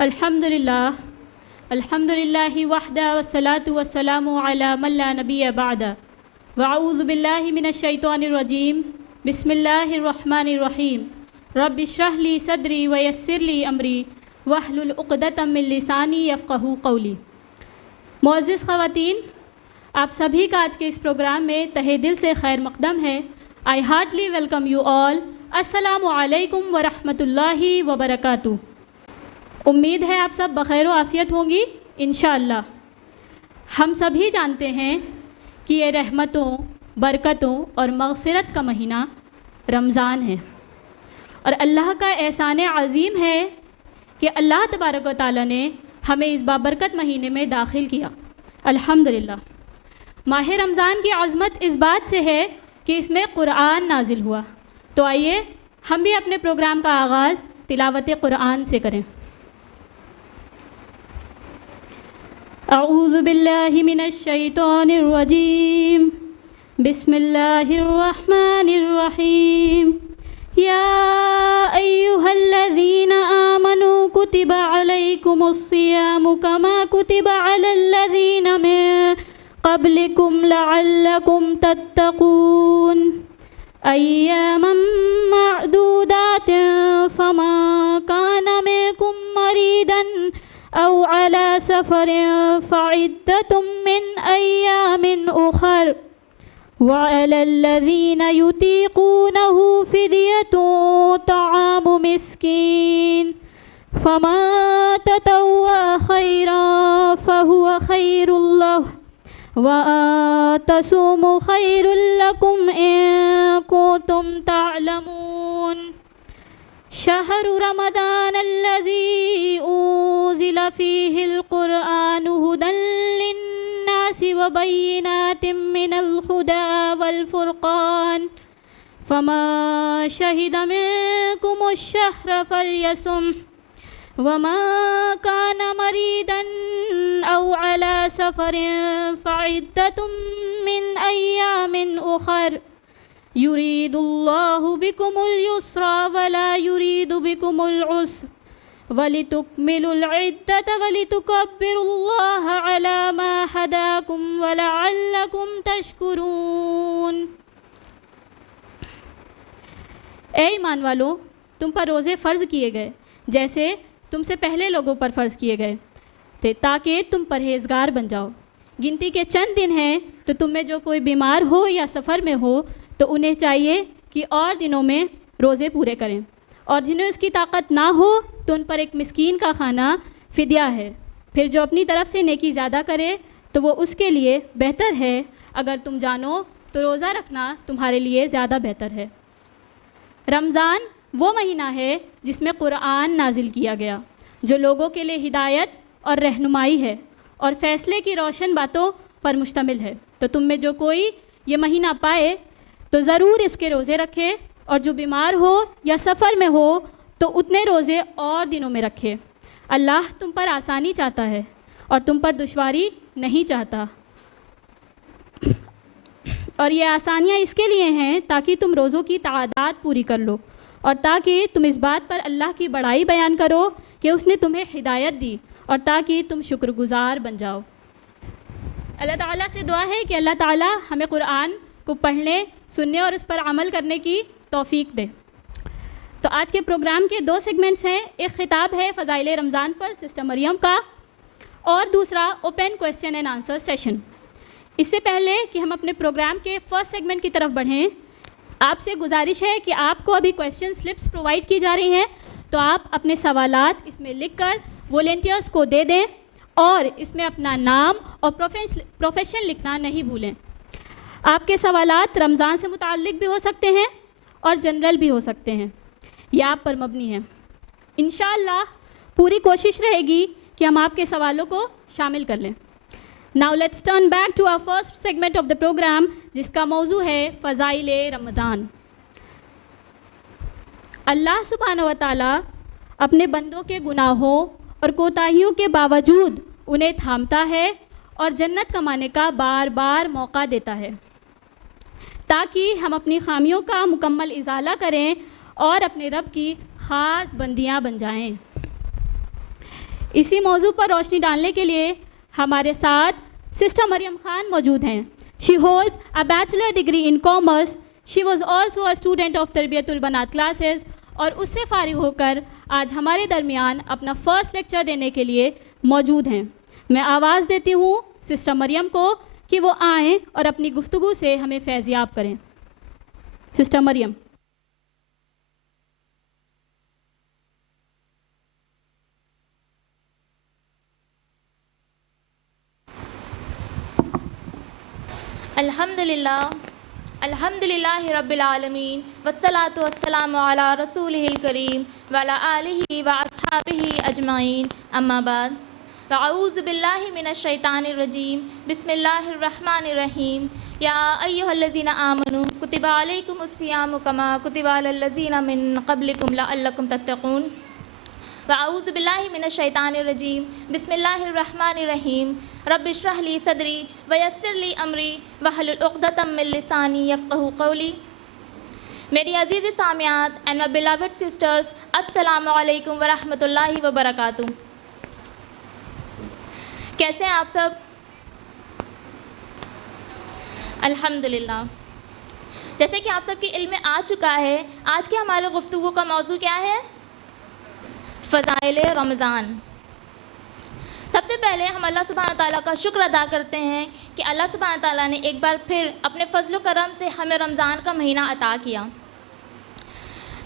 الحمدللہ وحدہ والصلاة والسلام علی من لا نبی بعد واعوذ باللہ من الشیطان الرجیم بسم اللہ الرحمن الرحیم رب اشرح لی صدری ویسر لی امری واحلل عقدۃ من لسانی یفقہوا قولی۔ معزز خواتین، آپ سبھی کا آج کے اس پروگرام میں تہہ دل سے خیر مقدم ہے۔ آئی ہارٹلی ویلکم یو آل۔ السلام علیکم ورحمۃ اللہ وبرکاتہ۔ امید ہے آپ سب بخیر و عافیت ہوں گی انشاءاللہ۔ ہم سبھی جانتے ہیں کہ یہ رحمتوں، برکتوں اور مغفرت کا مہینہ رمضان ہے، اور اللہ کا احسان عظیم ہے کہ اللہ تبارک و تعالیٰ نے ہمیں اس بابرکت مہینے میں داخل کیا، الحمدللہ۔ ماہ رمضان کی عظمت اس بات سے ہے کہ اس میں قرآن نازل ہوا، تو آئیے ہم بھی اپنے پروگرام کا آغاز تلاوت قرآن سے کریں۔ اعوذ باللہ من الشیطان الرجیم، بسم اللہ الرحمن الرحیم۔ یا ایہا الذین آمنوا کتب علیکم الصیام کما کتب علی الذین من قبلکم لعلکم تتقون ایاما معدودات فمن کان منکم مریضا او على سفر فعدة من ایام اخر وعلى الذین یطیقونہ فدیة طعام مسکین فمن تطوع خیرا فهو خیر لہ وَأَن تَصُومُوا خَيْرٌ لَكُمْ إِن كُنتُمْ تَعْلَمُونَ شَهْرُ رَمَضَانَ الَّذِي أُنزِلَ فِيهِ الْقُرْآنُ هُدًى لِلنَّاسِ وَبَيِّنَاتٍ مِّنَ الْهُدَى وَالْفُرْقَانِ فَمَن شَهِدَ مِنكُمُ الشَّهْرَ فَلْيَصُمْهُ وَمَن كَانَ مَرِيضًا أَوْ عَلَى سَفَرٍ فَعِدَّةٌ مِّنْ أَيَّامٍ أُخَرَ يُرِيدُ اللَّهُ بِكُمُ الْيُسْرَ وَلَا يُرِيدُ بِكُمُ الْعُسْرَ وَلِتُكْمِلُوا الْعِدَّةَ وَلِتُكَبِّرُوا اللَّهَ عَلَى مَا هَدَاكُمْ وَلَعَلَّكُمْ تَشْكُرُونَ۔ اے ایمان والو، تم پر روزے فرض کیے گئے جیسے تم سے پہلے لوگوں پر فرض کیے گئے تھے، تاکہ تم پرہیزگار بن جاؤ۔ گنتی کے چند دن ہیں، تو تم میں جو کوئی بیمار ہو یا سفر میں ہو تو انہیں چاہیے کہ اور دنوں میں روزے پورے کریں، اور جنہیں اس کی طاقت نہ ہو تو ان پر ایک مسکین کا کھانا فدیہ ہے۔ پھر جو اپنی طرف سے نیکی زیادہ کرے تو وہ اس کے لیے بہتر ہے، اگر تم جانو تو روزہ رکھنا تمہارے لیے زیادہ بہتر ہے۔ رمضان وہ مہینہ ہے جس میں قرآن نازل کیا گیا، جو لوگوں کے لیے ہدایت اور رہنمائی ہے اور فیصلے کی روشن باتوں پر مشتمل ہے۔ تو تم میں جو کوئی یہ مہینہ پائے تو ضرور اس کے روزے رکھے، اور جو بیمار ہو یا سفر میں ہو تو اتنے روزے اور دنوں میں رکھے۔ اللہ تم پر آسانی چاہتا ہے اور تم پر دشواری نہیں چاہتا، اور یہ آسانیاں اس کے لیے ہیں تاکہ تم روزوں کی تعداد پوری کر لو، اور تاکہ تم اس بات پر اللہ کی بڑائی بیان کرو کہ اس نے تمہیں ہدایت دی، اور تاکہ تم شکر گزار بن جاؤ۔ اللہ تعالیٰ سے دعا ہے کہ اللہ تعالیٰ ہمیں قرآن کو پڑھنے، سننے اور اس پر عمل کرنے کی توفیق دے۔ تو آج کے پروگرام کے دو سیگمنٹس ہیں، ایک خطاب ہے فضائل رمضان پر سسٹر مریم کا، اور دوسرا open question and answer session. اس سے پہلے کہ ہم اپنے پروگرام کے فرسٹ سیگمنٹ کی طرف بڑھیں، آپ سے گزارش ہے کہ آپ کو ابھی کویسچن سلپس پرووائڈ کی جا رہی ہیں، تو آپ اپنے سوالات اس میں لکھ کر والنٹیئرس کو دے دیں، اور اس میں اپنا نام اور پروفیشن لکھنا نہیں بھولیں۔ آپ کے سوالات رمضان سے متعلق بھی ہو سکتے ہیں اور جنرل بھی ہو سکتے ہیں، یہ آپ پر مبنی ہے۔ انشاءاللہ پوری کوشش رہے گی کہ ہم آپ کے سوالوں کو شامل کر لیں۔ Now let's turn back to our first segment of the program، جس کا موضوع ہے فضائل رمضان۔ اللہ سبحانہ و تعالیٰ اپنے بندوں کے گناہوں اور کوتاہیوں کے باوجود انہیں تھامتا ہے اور جنت کمانے کا بار بار موقع دیتا ہے، تاکہ ہم اپنی خامیوں کا مکمل ازالہ کریں اور اپنے رب کی خاص بندیاں بن جائیں۔ اسی موضوع پر روشنی ڈالنے کے لیے ہمارے ساتھ سسٹر مریم خان موجود ہیں. She holds a bachelor degree in commerce. She was also a student of Tarbiyat Albanat classes اور اس سے فارغ ہو کر آج ہمارے درمیان اپنا فرسٹ لیکچر دینے کے لیے موجود ہیں. میں آواز دیتی ہوں سسٹر مریم کو کہ وہ آئیں اور اپنی گفتگو سے ہمیں فیضیاب کریں. سسٹر مریم. الحمد للہ رب العالمین والصلاة والسلام علی رسولہ الکریم وعلی آلہ واصحابہ اجمعین. اما بعد فاعوذ باللہ من الشیطان الرجیم. بسم اللہ الرحمن الرحیم. یا ایہا الذین آمنوا کتب علیکم الصیام کما کتب علی الذین من قبلکم لعلکم تتقون. فاعوذ باللہ من الشیطان الرجیم. بسم اللہ الرحمن الرحیم. رب اشرح لی صدری ویسر لی امری واحلل عقدۃ من لسانی یفقہوا قولی. میری عزیز سامعات اینڈ مائی بیلاوڈ سسٹرز، السلام علیکم ورحمۃ اللہ وبرکاتہ. کیسے ہیں آپ سب؟ الحمدللہ. جیسے کہ آپ سب کے علم میں آ چکا ہے، آج کے ہمارے گفتگو کا موضوع کیا ہے؟ فضائل رمضان. سب سے پہلے ہم اللہ سبحانہ تعالیٰ کا شکر ادا کرتے ہیں کہ اللہ سبحانہ تعالیٰ نے ایک بار پھر اپنے فضل و کرم سے ہمیں رمضان کا مہینہ عطا کیا.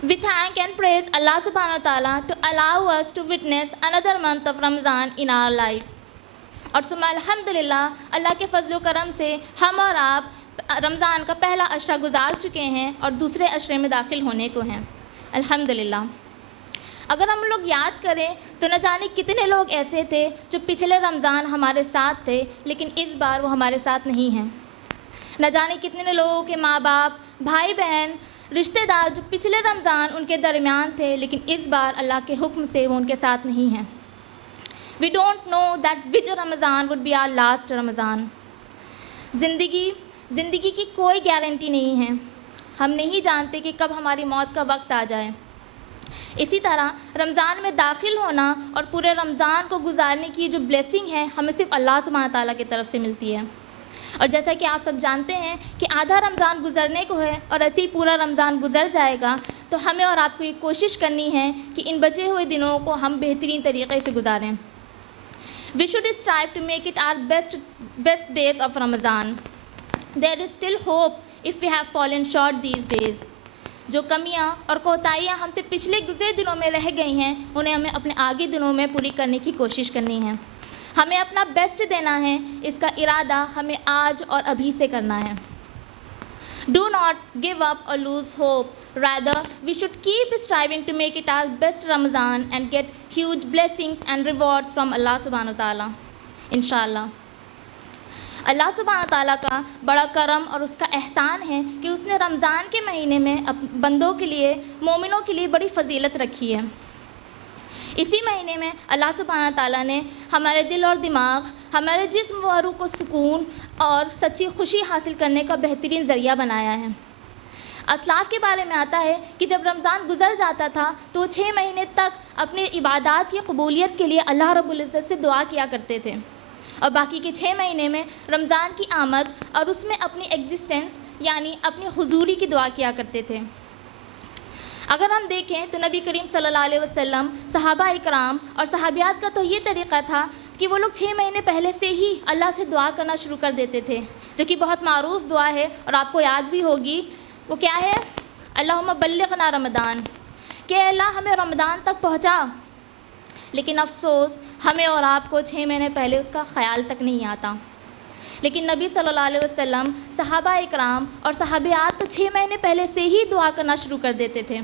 We thank and praise Allah subhanahu wa ta'ala to allow us to witness another month of Ramadan in our life. اور ثم الحمدللہ اللہ کے فضل و کرم سے ہم اور آپ رمضان کا پہلا عشرہ گزار چکے ہیں اور دوسرے عشرے میں داخل ہونے کو ہیں. الحمدللہ. اگر ہم لوگ یاد کریں تو نہ جانے کتنے لوگ ایسے تھے جو پچھلے رمضان ہمارے ساتھ تھے لیکن اس بار وہ ہمارے ساتھ نہیں ہیں. نہ جانے کتنے لوگوں کے ماں باپ، بھائی بہن، رشتہ دار جو پچھلے رمضان ان کے درمیان تھے لیکن اس بار اللہ کے حکم سے وہ ان کے ساتھ نہیں ہیں. We don't know that which Ramadan would be our last Ramadan. زندگی کی کوئی گارنٹی نہیں ہے. ہم نہیں جانتے کہ کب ہماری موت کا وقت آ جائے. اسی طرح رمضان میں داخل ہونا اور پورے رمضان کو گزارنے کی جو بلیسنگ ہے ہمیں صرف اللہ سبحانہ تعالیٰ کی طرف سے ملتی ہے. اور جیسا کہ آپ سب جانتے ہیں کہ آدھا رمضان گزرنے کو ہے اور ایسے ہی پورا رمضان گزر جائے گا، تو ہمیں اور آپ کو یہ کوشش کرنی ہے کہ ان بچے ہوئے دنوں کو ہم بہترین طریقے سے گزاریں. We should strive to make it our best days of Ramadan. There is still hope if we have fallen short these days. جو کمیاں اور کوتاہیاں ہم سے پچھلے گزرے دنوں میں رہ گئی ہیں انہیں ہمیں اپنے آگے دنوں میں پوری کرنے کی کوشش کرنی ہے. ہمیں اپنا بیسٹ دینا ہے. اس کا ارادہ ہمیں آج اور ابھی سے کرنا ہے. Do not give up or lose hope. Rather, we should keep striving to make it our best Ramadan and get huge blessings and rewards from Allah subhanahu wa ta'ala. Inshallah. اللہ سبحانہ تعالیٰ کا بڑا کرم اور اس کا احسان ہے کہ اس نے رمضان کے مہینے میں بندوں کے لیے، مومنوں کے لیے بڑی فضیلت رکھی ہے. اسی مہینے میں اللہ سبحانہ تعالیٰ نے ہمارے دل اور دماغ، ہمارے جسم و روح کو سکون اور سچی خوشی حاصل کرنے کا بہترین ذریعہ بنایا ہے. اسلاف کے بارے میں آتا ہے کہ جب رمضان گزر جاتا تھا تو وہ 6 مہینے تک اپنی عبادات کی قبولیت کے لیے اللہ رب العزت سے دعا کیا کرتے تھے، اور باقی کے 6 مہینے میں رمضان کی آمد اور اس میں اپنی ایگزسٹنس یعنی اپنی حضوری کی دعا کیا کرتے تھے. اگر ہم دیکھیں تو نبی کریم صلی اللہ علیہ وسلم، صحابہ اکرام اور صحابیات کا تو یہ طریقہ تھا کہ وہ لوگ 6 مہینے پہلے سے ہی اللہ سے دعا کرنا شروع کر دیتے تھے، جو کہ بہت معروف دعا ہے اور آپ کو یاد بھی ہوگی. وہ کیا ہے؟ اللہم بلغنا رمضان، کہ اللہ ہمیں رمضان تک پہنچا. لیکن افسوس ہمیں اور آپ کو 6 مہینے پہلے اس کا خیال تک نہیں آتا. لیکن نبی صلی اللہ علیہ وسلم، صحابہ اکرام اور صحابیات تو 6 مہینے پہلے سے ہی دعا کرنا شروع کر دیتے تھے.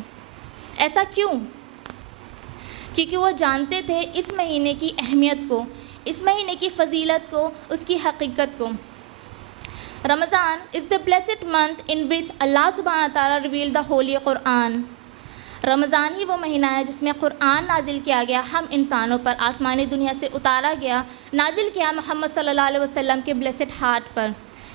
ایسا کیوں؟ کیونکہ وہ جانتے تھے اس مہینے کی اہمیت کو، اس مہینے کی فضیلت کو، اس کی حقیقت کو. رمضان is the blessed month in which Allah subhanahu wa ta'ala revealed the holy Quran. رمضان ہی وہ مہینہ ہے جس میں قرآن نازل کیا گیا، ہم انسانوں پر آسمانی دنیا سے اتارا گیا، نازل کیا محمد صلی اللہ علیہ وسلم کے بلیسڈ ہارٹ پر.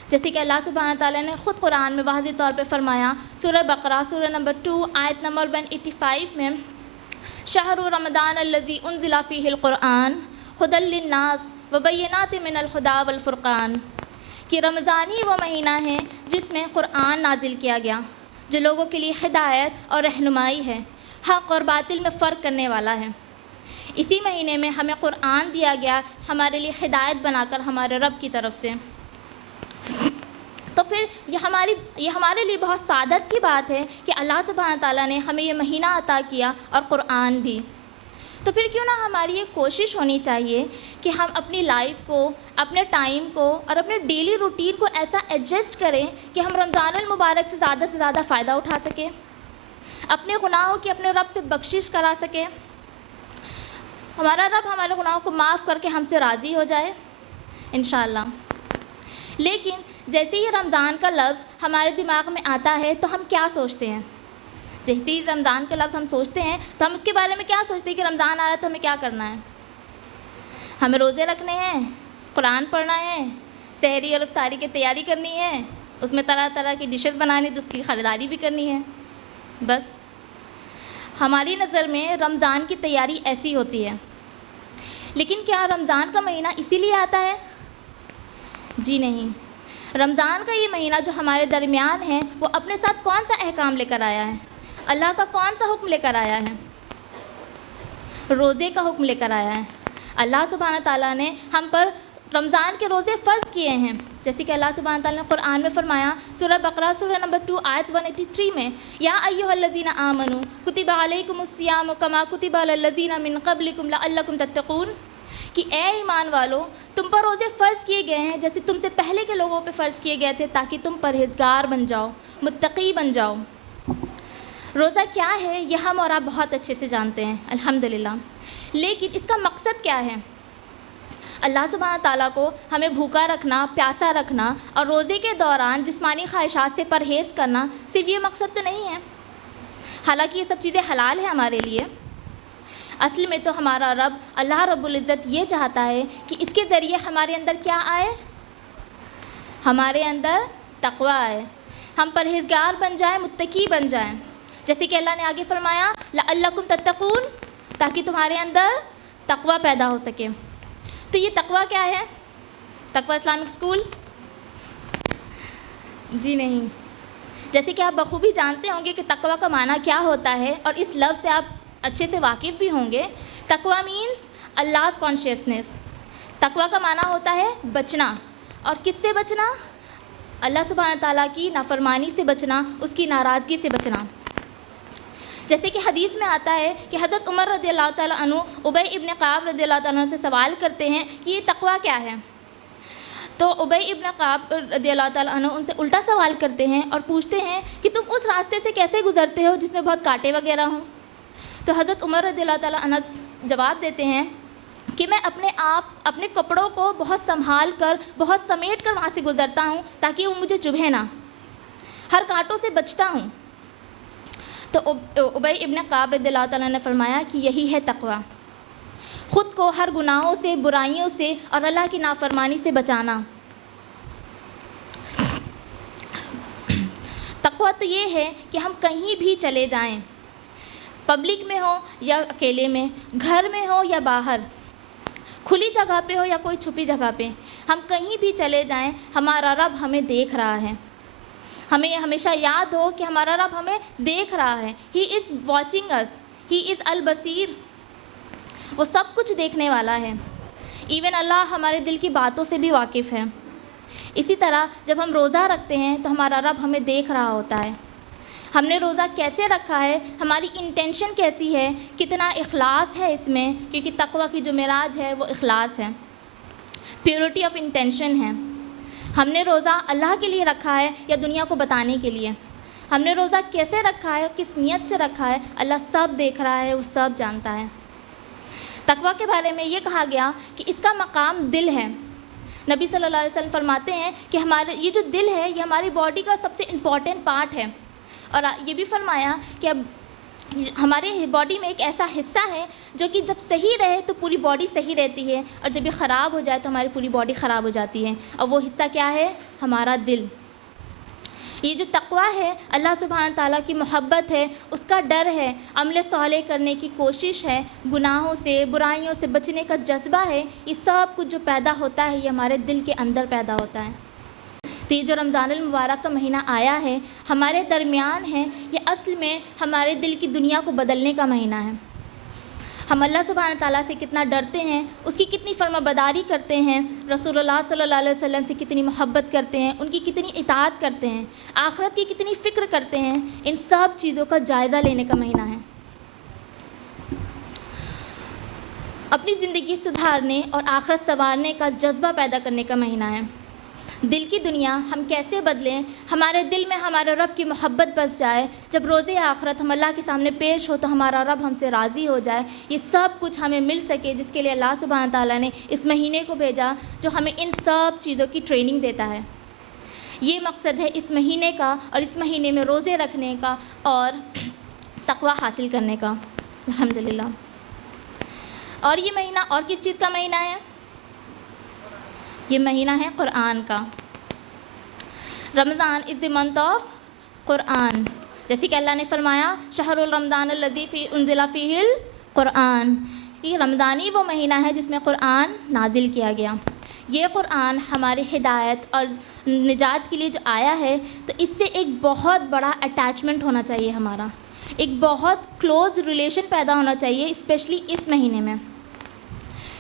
جیسے کہ اللہ سبحانہ تعالیٰ نے خود قرآن میں واضح طور پہ فرمایا، سورہ بقرہ سورہ نمبر 2 آیت نمبر 185 میں، شہر رمضان الذی انزل فیہ القرآن ھدی للناس وبینات من الہدی والفرقان، کہ رمضان ہی وہ مہینہ ہے جس میں قرآن نازل کیا گیا، جو لوگوں کے لیے ہدایت اور رہنمائی ہے، حق اور باطل میں فرق کرنے والا ہے۔ اسی مہینے میں ہمیں قرآن دیا گیا ہمارے لیے ہدایت بنا کر ہمارے رب کی طرف سے۔ تو پھر یہ ہمارے لیے بہت سعادت کی بات ہے کہ اللہ سبحانہ تعالیٰ نے ہمیں یہ مہینہ عطا کیا اور قرآن بھی۔ تو پھر کیوں نہ ہماری یہ کوشش ہونی چاہیے کہ ہم اپنی لائف کو، اپنے ٹائم کو اور اپنے ڈیلی روٹین کو ایسا ایڈجسٹ کریں کہ ہم رمضان المبارک سے زیادہ فائدہ اٹھا سکیں، اپنے گناہوں کی اپنے رب سے بخشش کرا سکیں، ہمارا رب ہمارے گناہوں کو معاف کر کے ہم سے راضی ہو جائے انشاءاللہ۔ لیکن جیسے ہی رمضان کا لفظ ہمارے دماغ میں آتا ہے تو ہم کیا سوچتے ہیں؟ جیسے ہی رمضان کا لفظ ہم سوچتے ہیں تو ہم اس کے بارے میں کیا سوچتے ہیں کہ رمضان آ رہا ہے تو ہمیں کیا کرنا ہے؟ ہمیں روزے رکھنے ہیں، قرآن پڑھنا ہے، سحری اور افطاری کی تیاری کرنی ہے، اس میں طرح طرح کی ڈشز بنانی، تو اس کی خریداری بھی کرنی ہے۔ بس ہماری نظر میں رمضان کی تیاری ایسی ہوتی ہے۔ لیکن کیا رمضان کا مہینہ اسی لیے آتا ہے؟ جی نہیں، رمضان کا یہ مہینہ جو ہمارے درمیان ہے وہ اپنے ساتھ کون سا احکام لے کر آیا ہے؟ اللہ کا کون سا حکم لے کر آیا ہے؟ روزے کا حکم لے کر آیا ہے۔ اللہ سبحانہ تعالیٰ نے ہم پر رمضان کے روزے فرض کیے ہیں، جیسے کہ اللہ سبحانہ تعالیٰ نے قرآن میں فرمایا، سورہ بقرہ سورہ نمبر 2 آیت 183 میں، یا ایھا الذین آمنوا کتب علیکم الصیام کما کتب علی الذین من قبلکم لعلکم تتقون، کہ اے ایمان والو، تم پر روزے فرض کیے گئے ہیں جیسے تم سے پہلے کے لوگوں پہ فرض کیے گئے تھے، تاکہ تم پرہیزگار بن جاؤ، متقی بن جاؤ۔ روزہ کیا ہے یہ ہم اور آپ بہت اچھے سے جانتے ہیں الحمدللہ، لیکن اس کا مقصد کیا ہے؟ اللہ سبحانہ تعالیٰ کو ہمیں بھوکا رکھنا، پیاسا رکھنا اور روزے کے دوران جسمانی خواہشات سے پرہیز کرنا، صرف یہ مقصد تو نہیں ہے، حالانکہ یہ سب چیزیں حلال ہیں ہمارے لیے۔ اصل میں تو ہمارا رب اللہ رب العزت یہ چاہتا ہے کہ اس کے ذریعے ہمارے اندر کیا آئے؟ ہمارے اندر تقوی آئے، ہم پرہیزگار بن جائیں، متقی بن جائیں، جیسے کہ اللہ نے آگے فرمایا لعلکم تتقون، تاکہ تمہارے اندر تقوی پیدا ہو سکے۔ تو یہ تقوی کیا ہے؟ تقوی اسلامک اسکول؟ جی نہیں، جیسے کہ آپ بخوبی جانتے ہوں گے کہ تقوی کا معنی کیا ہوتا ہے، اور اس لفظ سے آپ اچھے سے واقف بھی ہوں گے۔ تقوی مینس Allah's consciousness۔ تقوی کا معنی ہوتا ہے بچنا، اور کس سے بچنا؟ اللہ سبحانہ تعالیٰ کی نافرمانی سے بچنا، اس کی ناراضگی سے بچنا۔ جیسے کہ حدیث میں آتا ہے کہ حضرت عمر رضی اللہ تعالیٰ عنہ ابی ابن کعب رضی اللہ تعالیٰ عنہ سے سوال کرتے ہیں کہ یہ تقوی کیا ہے؟ تو ابی ابن کعب رضی اللہ تعالیٰ عنہ ان سے الٹا سوال کرتے ہیں اور پوچھتے ہیں کہ تم اس راستے سے کیسے گزرتے ہو جس میں بہت کانٹے وغیرہ ہوں؟ تو حضرت عمر رضی اللہ تعالیٰ عنہ جواب دیتے ہیں کہ میں اپنے کپڑوں کو بہت سنبھال کر، بہت سمیٹ کر وہاں سے گزرتا ہوں تاکہ وہ مجھے چبھے نہ، ہر کانٹوں سے بچتا ہوں۔ تو ابی ابن کعب رضی اللہ تعالیٰ نے فرمایا کہ یہی ہے تقوی، خود کو ہر گناہوں سے، برائیوں سے اور اللہ کی نافرمانی سے بچانا۔ تقوی تو یہ ہے کہ ہم کہیں بھی چلے جائیں، پبلک میں ہو یا اکیلے میں، گھر میں ہو یا باہر، کھلی جگہ پہ ہو یا کوئی چھپی جگہ پہ، ہم کہیں بھی چلے جائیں ہمارا رب ہمیں دیکھ رہا ہے۔ ہمیں یہ ہمیشہ یاد ہو کہ ہمارا رب ہمیں دیکھ رہا ہے، ہی از واچنگ اس، ہی از البصیر، وہ سب کچھ دیکھنے والا ہے۔ ایون اللہ ہمارے دل کی باتوں سے بھی واقف ہے۔ اسی طرح جب ہم روزہ رکھتے ہیں تو ہمارا رب ہمیں دیکھ رہا ہوتا ہے، ہم نے روزہ کیسے رکھا ہے، ہماری انٹینشن کیسی ہے، کتنا اخلاص ہے اس میں، کیونکہ تقوی کی جو معراج ہے وہ اخلاص ہے، پیورٹی آف انٹینشن ہے۔ ہم نے روزہ اللہ کے لیے رکھا ہے یا دنیا کو بتانے کے لیے؟ ہم نے روزہ کیسے رکھا ہے، کس نیت سے رکھا ہے، اللہ سب دیکھ رہا ہے، وہ سب جانتا ہے۔ تقوی کے بارے میں یہ کہا گیا کہ اس کا مقام دل ہے۔ نبی صلی اللہ علیہ وسلم فرماتے ہیں کہ یہ جو دل ہے یہ ہماری باڈی کا سب سے امپورٹنٹ پارٹ ہے، اور یہ بھی فرمایا کہ اب ہمارے باڈی میں ایک ایسا حصہ ہے جو کہ جب صحیح رہے تو پوری باڈی صحیح رہتی ہے، اور جب یہ خراب ہو جائے تو ہماری پوری باڈی خراب ہو جاتی ہے، اور وہ حصہ کیا ہے؟ ہمارا دل۔ یہ جو تقویٰ ہے اللہ سبحانہ تعالیٰ کی محبت ہے، اس کا ڈر ہے، عمل صالح کرنے کی کوشش ہے، گناہوں سے برائیوں سے بچنے کا جذبہ ہے، یہ سب کچھ جو پیدا ہوتا ہے یہ ہمارے دل کے اندر پیدا ہوتا ہے۔ تو یہ جو رمضان المبارک کا مہینہ آیا ہے ہمارے درمیان ہے، یہ اصل میں ہمارے دل کی دنیا کو بدلنے کا مہینہ ہے۔ ہم اللہ سبحانہ تعالیٰ سے کتنا ڈرتے ہیں، اس کی کتنی فرما برداری کرتے ہیں، رسول اللہ صلی اللہ علیہ وسلم سے کتنی محبت کرتے ہیں، ان کی کتنی اطاعت کرتے ہیں، آخرت کی کتنی فکر کرتے ہیں، ان سب چیزوں کا جائزہ لینے کا مہینہ ہے۔ اپنی زندگی سدھارنے اور آخرت سنوارنے کا جذبہ پیدا کرنے کا مہینہ ہے۔ دل کی دنیا ہم کیسے بدلیں، ہمارے دل میں ہمارے رب کی محبت بس جائے، جب روز آخرت ہم اللہ کے سامنے پیش ہو تو ہمارا رب ہم سے راضی ہو جائے، یہ سب کچھ ہمیں مل سکے، جس کے لیے اللہ سبحانہ تعالیٰ نے اس مہینے کو بھیجا جو ہمیں ان سب چیزوں کی ٹریننگ دیتا ہے۔ یہ مقصد ہے اس مہینے کا، اور اس مہینے میں روزے رکھنے کا اور تقویٰ حاصل کرنے کا الحمدللہ۔ اور یہ مہینہ اور کس چیز کا مہینہ ہے؟ یہ مہینہ ہے قرآن کا۔ رمضان از دی منتھ آف قرآن، جیسے کہ اللہ نے فرمایا شہر الرمضان الذی انزل فیہ القرآن، یہ رمضانی وہ مہینہ ہے جس میں قرآن نازل کیا گیا۔ یہ قرآن ہماری ہدایت اور نجات کے لیے جو آیا ہے، تو اس سے ایک بہت بڑا اٹیچمنٹ ہونا چاہیے، ہمارا ایک بہت کلوز ریلیشن پیدا ہونا چاہیے، اسپیشلی اس مہینے میں۔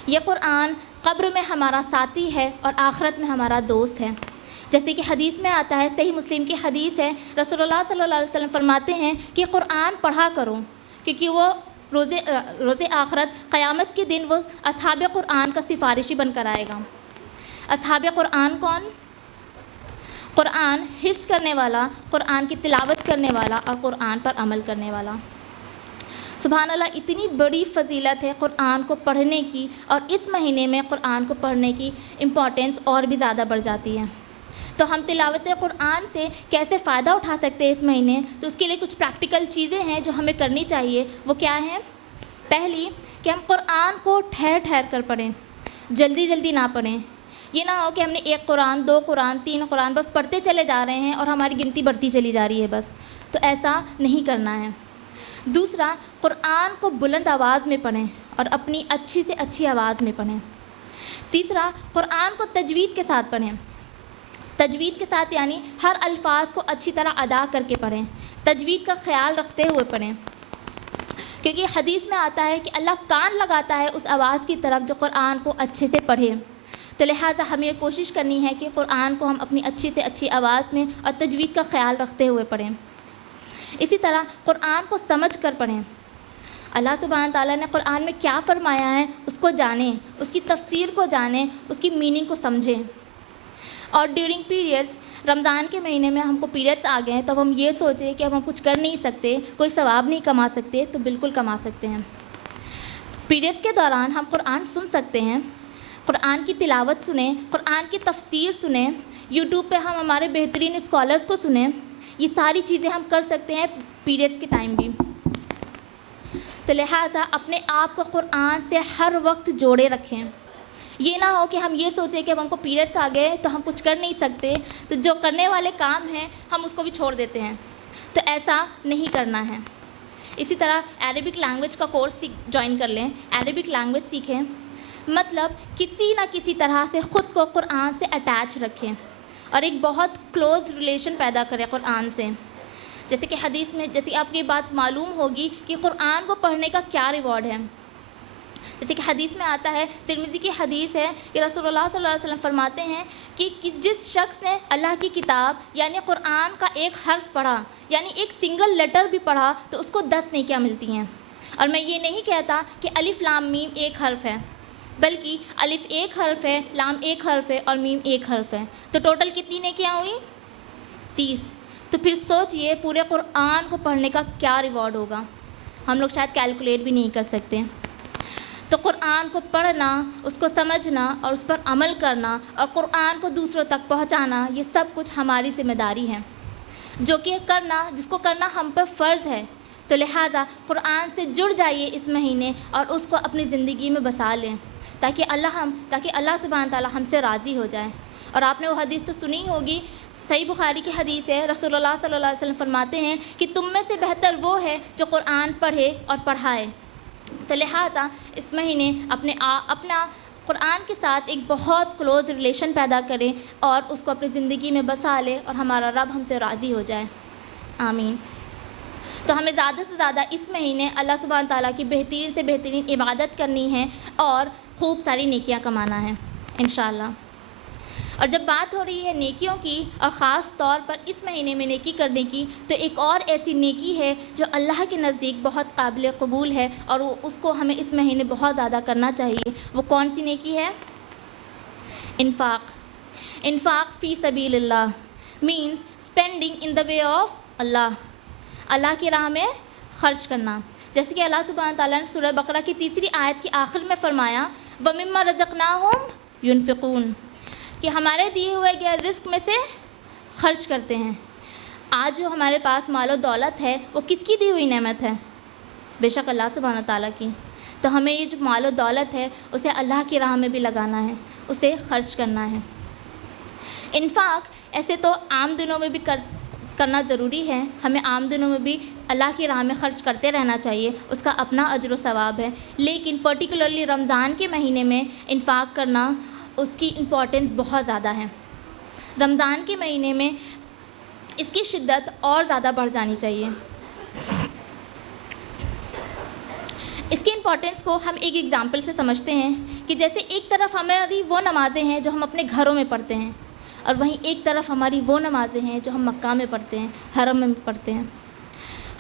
یہ قرآن قبر میں ہمارا ساتھی ہے اور آخرت میں ہمارا دوست ہے، جیسے کہ حدیث میں آتا ہے، صحیح مسلم کی حدیث ہے، رسول اللہ صلی اللہ علیہ وسلم فرماتے ہیں کہ قرآن پڑھا کرو، کیونکہ وہ روز آخرت قیامت کے دن وہ اصحاب قرآن کا سفارشی بن کر آئے گا۔ اصحاب قرآن کون؟ قرآن حفظ کرنے والا، قرآن کی تلاوت کرنے والا اور قرآن پر عمل کرنے والا۔ سبحان اللہ، اتنی بڑی فضیلت ہے قرآن کو پڑھنے کی، اور اس مہینے میں قرآن کو پڑھنے کی امپورٹنس اور بھی زیادہ بڑھ جاتی ہے۔ تو ہم تلاوت قرآن سے کیسے فائدہ اٹھا سکتے ہیں اس مہینے؟ تو اس کے لیے کچھ پریکٹیکل چیزیں ہیں جو ہمیں کرنی چاہیے۔ وہ کیا ہیں؟ پہلی کہ ہم قرآن کو ٹھہر ٹھہر کر پڑھیں، جلدی جلدی نہ پڑھیں۔ یہ نہ ہو کہ ہم نے 1 قرآن 2 قرآن 3 قرآن بس پڑھتے چلے جا رہے ہیں اور ہماری گنتی بڑھتی چلی جا رہی ہے بس، تو ایسا نہیں کرنا ہے۔ دوسرا، قرآن کو بلند آواز میں پڑھیں اور اپنی اچھی سے اچھی آواز میں پڑھیں۔ تیسرا، قرآن کو تجوید کے ساتھ پڑھیں۔ تجوید کے ساتھ یعنی ہر الفاظ کو اچھی طرح ادا کر کے پڑھیں، تجوید کا خیال رکھتے ہوئے پڑھیں، کیونکہ حدیث میں آتا ہے کہ اللہ کان لگاتا ہے اس آواز کی طرف جو قرآن کو اچھے سے پڑھے۔ تو لہٰذا ہمیں یہ کوشش کرنی ہے کہ قرآن کو ہم اپنی اچھی سے اچھی آواز میں اور تجوید کا خیال رکھتے ہوئے پڑھیں۔ اسی طرح قرآن کو سمجھ کر پڑھیں۔ اللہ سبحانہ تعالیٰ نے قرآن میں کیا فرمایا ہے اس کو جانیں، اس کی تفسیر کو جانیں، اس کی میننگ کو سمجھیں۔ اور ڈیورنگ پیریڈس، رمضان کے مہینے میں ہم کو پیریڈس آ گئے ہیں، تو ہم یہ سوچیں کہ اب ہم کچھ کر نہیں سکتے، کوئی ثواب نہیں کما سکتے، تو بالکل کما سکتے ہیں۔ پیریڈس کے دوران ہم قرآن سن سکتے ہیں، قرآن کی تلاوت سنیں، قرآن کی تفسیر سنیں، یوٹیوب پہ ہم ہمارے بہترین اسکالرس کو سنیں، یہ ساری چیزیں ہم کر سکتے ہیں پیریڈس کے ٹائم بھی۔ تو لہٰذا اپنے آپ کو قرآن سے ہر وقت جوڑے رکھیں۔ یہ نہ ہو کہ ہم یہ سوچیں کہ اب ہم کو پیریڈس آ گئے تو ہم کچھ کر نہیں سکتے، تو جو کرنے والے کام ہیں ہم اس کو بھی چھوڑ دیتے ہیں، تو ایسا نہیں کرنا ہے۔ اسی طرح عربک لینگویج کا کورس جوائن کر لیں، عربک لینگویج سیکھیں، مطلب کسی نہ کسی طرح سے خود کو قرآن سے اٹیچ رکھیں اور ایک بہت کلوز ریلیشن پیدا کریں قرآن سے۔ جیسے کہ حدیث میں، جیسے کہ آپ کو یہ بات معلوم ہوگی کہ قرآن کو پڑھنے کا کیا ریوارڈ ہے۔ جیسے کہ حدیث میں آتا ہے، ترمذی کی حدیث ہے کہ رسول اللہ صلی اللہ علیہ وسلم فرماتے ہیں کہ جس شخص نے اللہ کی کتاب یعنی قرآن کا ایک حرف پڑھا، یعنی ایک سنگل لیٹر بھی پڑھا، تو اس کو 10 نیکیاں ملتی ہیں۔ اور میں یہ نہیں کہتا کہ الف لام میم ایک حرف ہے، بلکہ الف ایک حرف ہے، لام ایک حرف ہے اور میم ایک حرف ہے، تو ٹوٹل کتنی نیکیاں ہوئیں؟ 30۔ تو پھر سوچئے پورے قرآن کو پڑھنے کا کیا ریوارڈ ہوگا، ہم لوگ شاید کیلکولیٹ بھی نہیں کر سکتے۔ تو قرآن کو پڑھنا، اس کو سمجھنا اور اس پر عمل کرنا اور قرآن کو دوسروں تک پہنچانا، یہ سب کچھ ہماری ذمہ داری ہے، جس کو کرنا ہم پر فرض ہے۔ تو لہٰذا قرآن سے جڑ جائیے اس مہینے اور اس کو اپنی زندگی میں بسا لیں، تاکہ اللہ سبحانہ تعالیٰ ہم سے راضی ہو جائے۔ اور آپ نے وہ حدیث تو سنی ہوگی، صحیح بخاری کی حدیث ہے، رسول اللہ صلی اللہ علیہ وسلم فرماتے ہیں کہ تم میں سے بہتر وہ ہے جو قرآن پڑھے اور پڑھائے۔ تو لہٰذا اس مہینے اپنا قرآن کے ساتھ ایک بہت کلوز ریلیشن پیدا کریں اور اس کو اپنی زندگی میں بسا لیں اور ہمارا رب ہم سے راضی ہو جائے، آمین۔ تو ہمیں زیادہ سے زیادہ اس مہینے اللہ سبحانہ تعالیٰ کی بہترین سے بہترین عبادت کرنی ہے اور خوب ساری نیکیاں کمانا ہے انشاءاللہ۔ اور جب بات ہو رہی ہے نیکیوں کی اور خاص طور پر اس مہینے میں نیکی کرنے کی، تو ایک اور ایسی نیکی ہے جو اللہ کے نزدیک بہت قابل قبول ہے اور اس کو ہمیں اس مہینے بہت زیادہ کرنا چاہیے۔ وہ کون سی نیکی ہے؟ انفاق فی سبیل اللہ means spending in the way of Allah کی راہ میں خرچ کرنا۔ جیسے کہ اللہ سبحانہ تعالیٰ نے سورہ بقرہ کی 3 آیت کے آخر میں فرمایا وَمِمَّا رَزَقْنَاهُمْ يُنْفِقُونَ، کہ ہمارے دیے ہوئے گئے رزق میں سے خرچ کرتے ہیں۔ آج جو ہمارے پاس مال و دولت ہے وہ کس کی دی ہوئی نعمت ہے؟ بے شک اللہ سبحانہ تعالیٰ کی۔ تو ہمیں یہ جو مال و دولت ہے اسے اللہ کی راہ میں بھی لگانا ہے، اسے خرچ کرنا ہے۔ انفاق ایسے تو عام دنوں میں بھی کرنا ضروری ہے، ہمیں عام دنوں میں بھی اللہ کی راہ میں خرچ کرتے رہنا چاہیے، اس کا اپنا اجر و ثواب ہے، لیکن پرٹیکولرلی رمضان کے مہینے میں انفاق کرنا اس کی امپورٹنس بہت زیادہ ہے۔ رمضان کے مہینے میں اس کی شدت اور زیادہ بڑھ جانی چاہیے۔ اس کی امپورٹنس کو ہم ایک ایگزامپل سے سمجھتے ہیں کہ جیسے ایک طرف ہماری وہ نمازیں ہیں جو ہم اپنے گھروں میں پڑھتے ہیں، اور وہیں ایک طرف ہماری وہ نمازیں ہیں جو ہم مکہ میں پڑھتے ہیں، حرم میں پڑھتے ہیں۔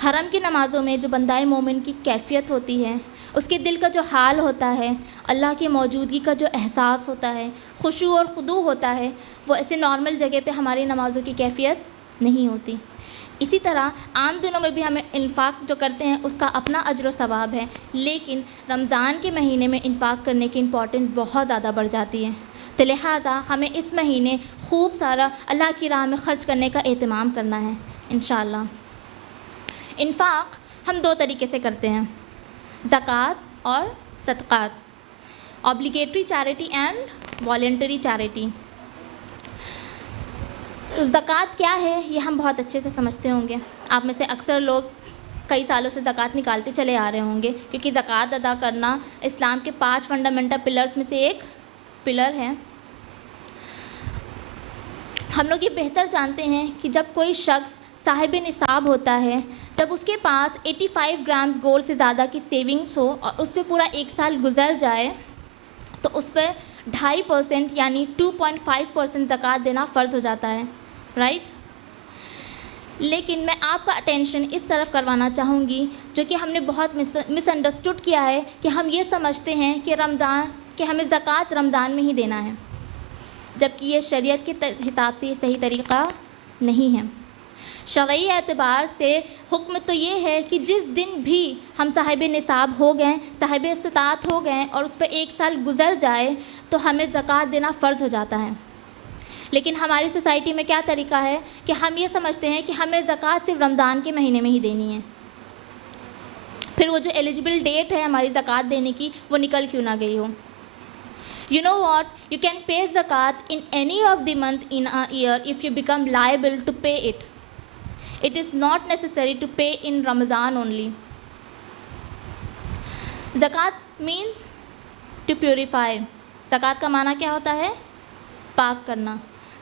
حرم کی نمازوں میں جو بندہ مومن کی کیفیت ہوتی ہے، اس کے دل کا جو حال ہوتا ہے، اللہ کی موجودگی کا جو احساس ہوتا ہے، خشوع اور خضوع ہوتا ہے، وہ ایسے نارمل جگہ پہ ہماری نمازوں کی کیفیت نہیں ہوتی۔ اسی طرح عام دنوں میں بھی ہمیں انفاق جو کرتے ہیں اس کا اپنا اجر و ثواب ہے، لیکن رمضان کے مہینے میں انفاق کرنے کی امپورٹنس بہت زیادہ بڑھ جاتی ہے۔ تو لہٰذا ہمیں اس مہینے خوب سارا اللہ کی راہ میں خرچ کرنے کا اہتمام کرنا ہے انشاءاللہ۔ انفاق ہم 2 طریقے سے کرتے ہیں، زکوٰۃ اور صدقات، obligatory charity and voluntary charity. تو زکوٰۃ کیا ہے یہ ہم بہت اچھے سے سمجھتے ہوں گے، آپ میں سے اکثر لوگ کئی سالوں سے زکوٰۃ نکالتے چلے آ رہے ہوں گے، کیونکہ زکوٰۃ ادا کرنا اسلام کے 5 فنڈامنٹل پلرز میں سے ایک پلر ہے۔ ہم لوگ یہ بہتر جانتے ہیں کہ جب کوئی شخص صاحب نصاب ہوتا ہے، جب اس کے پاس 85 گرامز گولڈ سے زیادہ کی سیونگز ہو اور اس پہ پورا 1 سال گزر جائے، تو اس پہ 2.5% یعنی 2.5% زکوٰۃ دینا فرض ہو جاتا ہے، رائٹ؟ لیکن میں آپ کا اٹینشن اس طرف کروانا چاہوں گی، جو کہ ہم نے بہت مس انڈرسٹوڈ کیا ہے، کہ ہم یہ سمجھتے ہیں کہ ہمیں زکوٰۃ رمضان میں ہی دینا ہے، جبکہ یہ شریعت کے حساب سے یہ صحیح طریقہ نہیں ہے۔ شرعی اعتبار سے حکم تو یہ ہے کہ جس دن بھی ہم صاحب نصاب ہو گئے، صاحب استطاعت ہو گئے اور اس پہ 1 سال گزر جائے تو ہمیں زکوٰۃ دینا فرض ہو جاتا ہے۔ لیکن ہماری سوسائٹی میں کیا طریقہ ہے کہ ہم یہ سمجھتے ہیں کہ ہمیں زکوٰۃ صرف رمضان کے مہینے میں ہی دینی ہے، پھر وہ جو ایلیجبل ڈیٹ ہے ہماری زکوٰۃ دینے کی وہ نکل کیوں نہ گئی ہو۔ You know what? You can pay zakat in any of the month in a year if you become liable to pay it. It is not necessary to pay in Ramadan only. Zakat means to purify. زکوٰۃ کا معنی کیا ہوتا ہے؟ پاک کرنا۔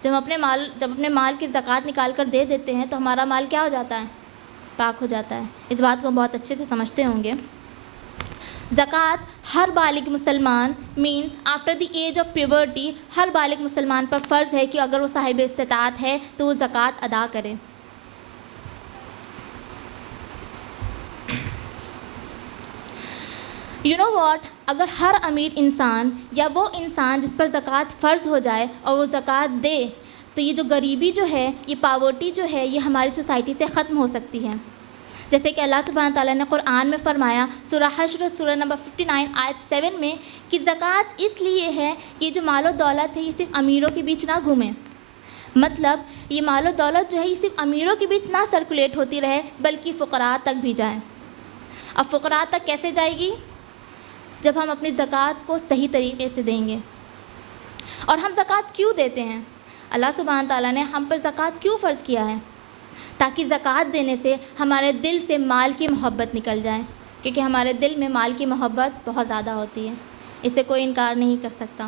جب اپنے مال کی زکوٰۃ نکال کر دے دیتے ہیں تو ہمارا مال کیا ہو جاتا ہے؟ پاک ہو جاتا ہے۔ اس بات کو ہم بہت اچھے سے سمجھتے ہوں گے۔ زکوٰۃ ہر بالغ مسلمان means after the age of puberty ہر بالغ مسلمان پر فرض ہے کہ اگر وہ صاحب استطاعت ہے تو وہ زکوٰۃ ادا کرے۔ یو نو واٹ، اگر ہر امیر انسان یا وہ انسان جس پر زکوٰۃ فرض ہو جائے اور وہ زکوٰۃ دے تو یہ جو غریبی جو ہے، یہ پاورٹی جو ہے، یہ ہماری سوسائٹی سے ختم ہو سکتی ہے۔ جیسے کہ اللہ سبحانہ تعالیٰ نے قرآن میں فرمایا سورہ حشر سورہ نمبر 59 آیت 7 میں کہ زکوٰۃ اس لیے ہے کہ یہ جو مال و دولت ہے یہ صرف امیروں کے بیچ نہ گھومے، مطلب یہ مال و دولت جو ہے یہ صرف امیروں کے بیچ نہ سرکولیٹ ہوتی رہے بلکہ فقراء تک بھی جائے۔ اب فقراء تک کیسے جائے گی؟ جب ہم اپنی زکوٰۃ کو صحیح طریقے سے دیں گے۔ اور ہم زکوٰۃ کیوں دیتے ہیں؟ اللہ سبحانہ تعالیٰ نے ہم پر زکوٰۃ کیوں فرض کیا ہے؟ تاکہ زکوٰۃ دینے سے ہمارے دل سے مال کی محبت نکل جائے، کیونکہ ہمارے دل میں مال کی محبت بہت زیادہ ہوتی ہے، اسے کوئی انکار نہیں کر سکتا۔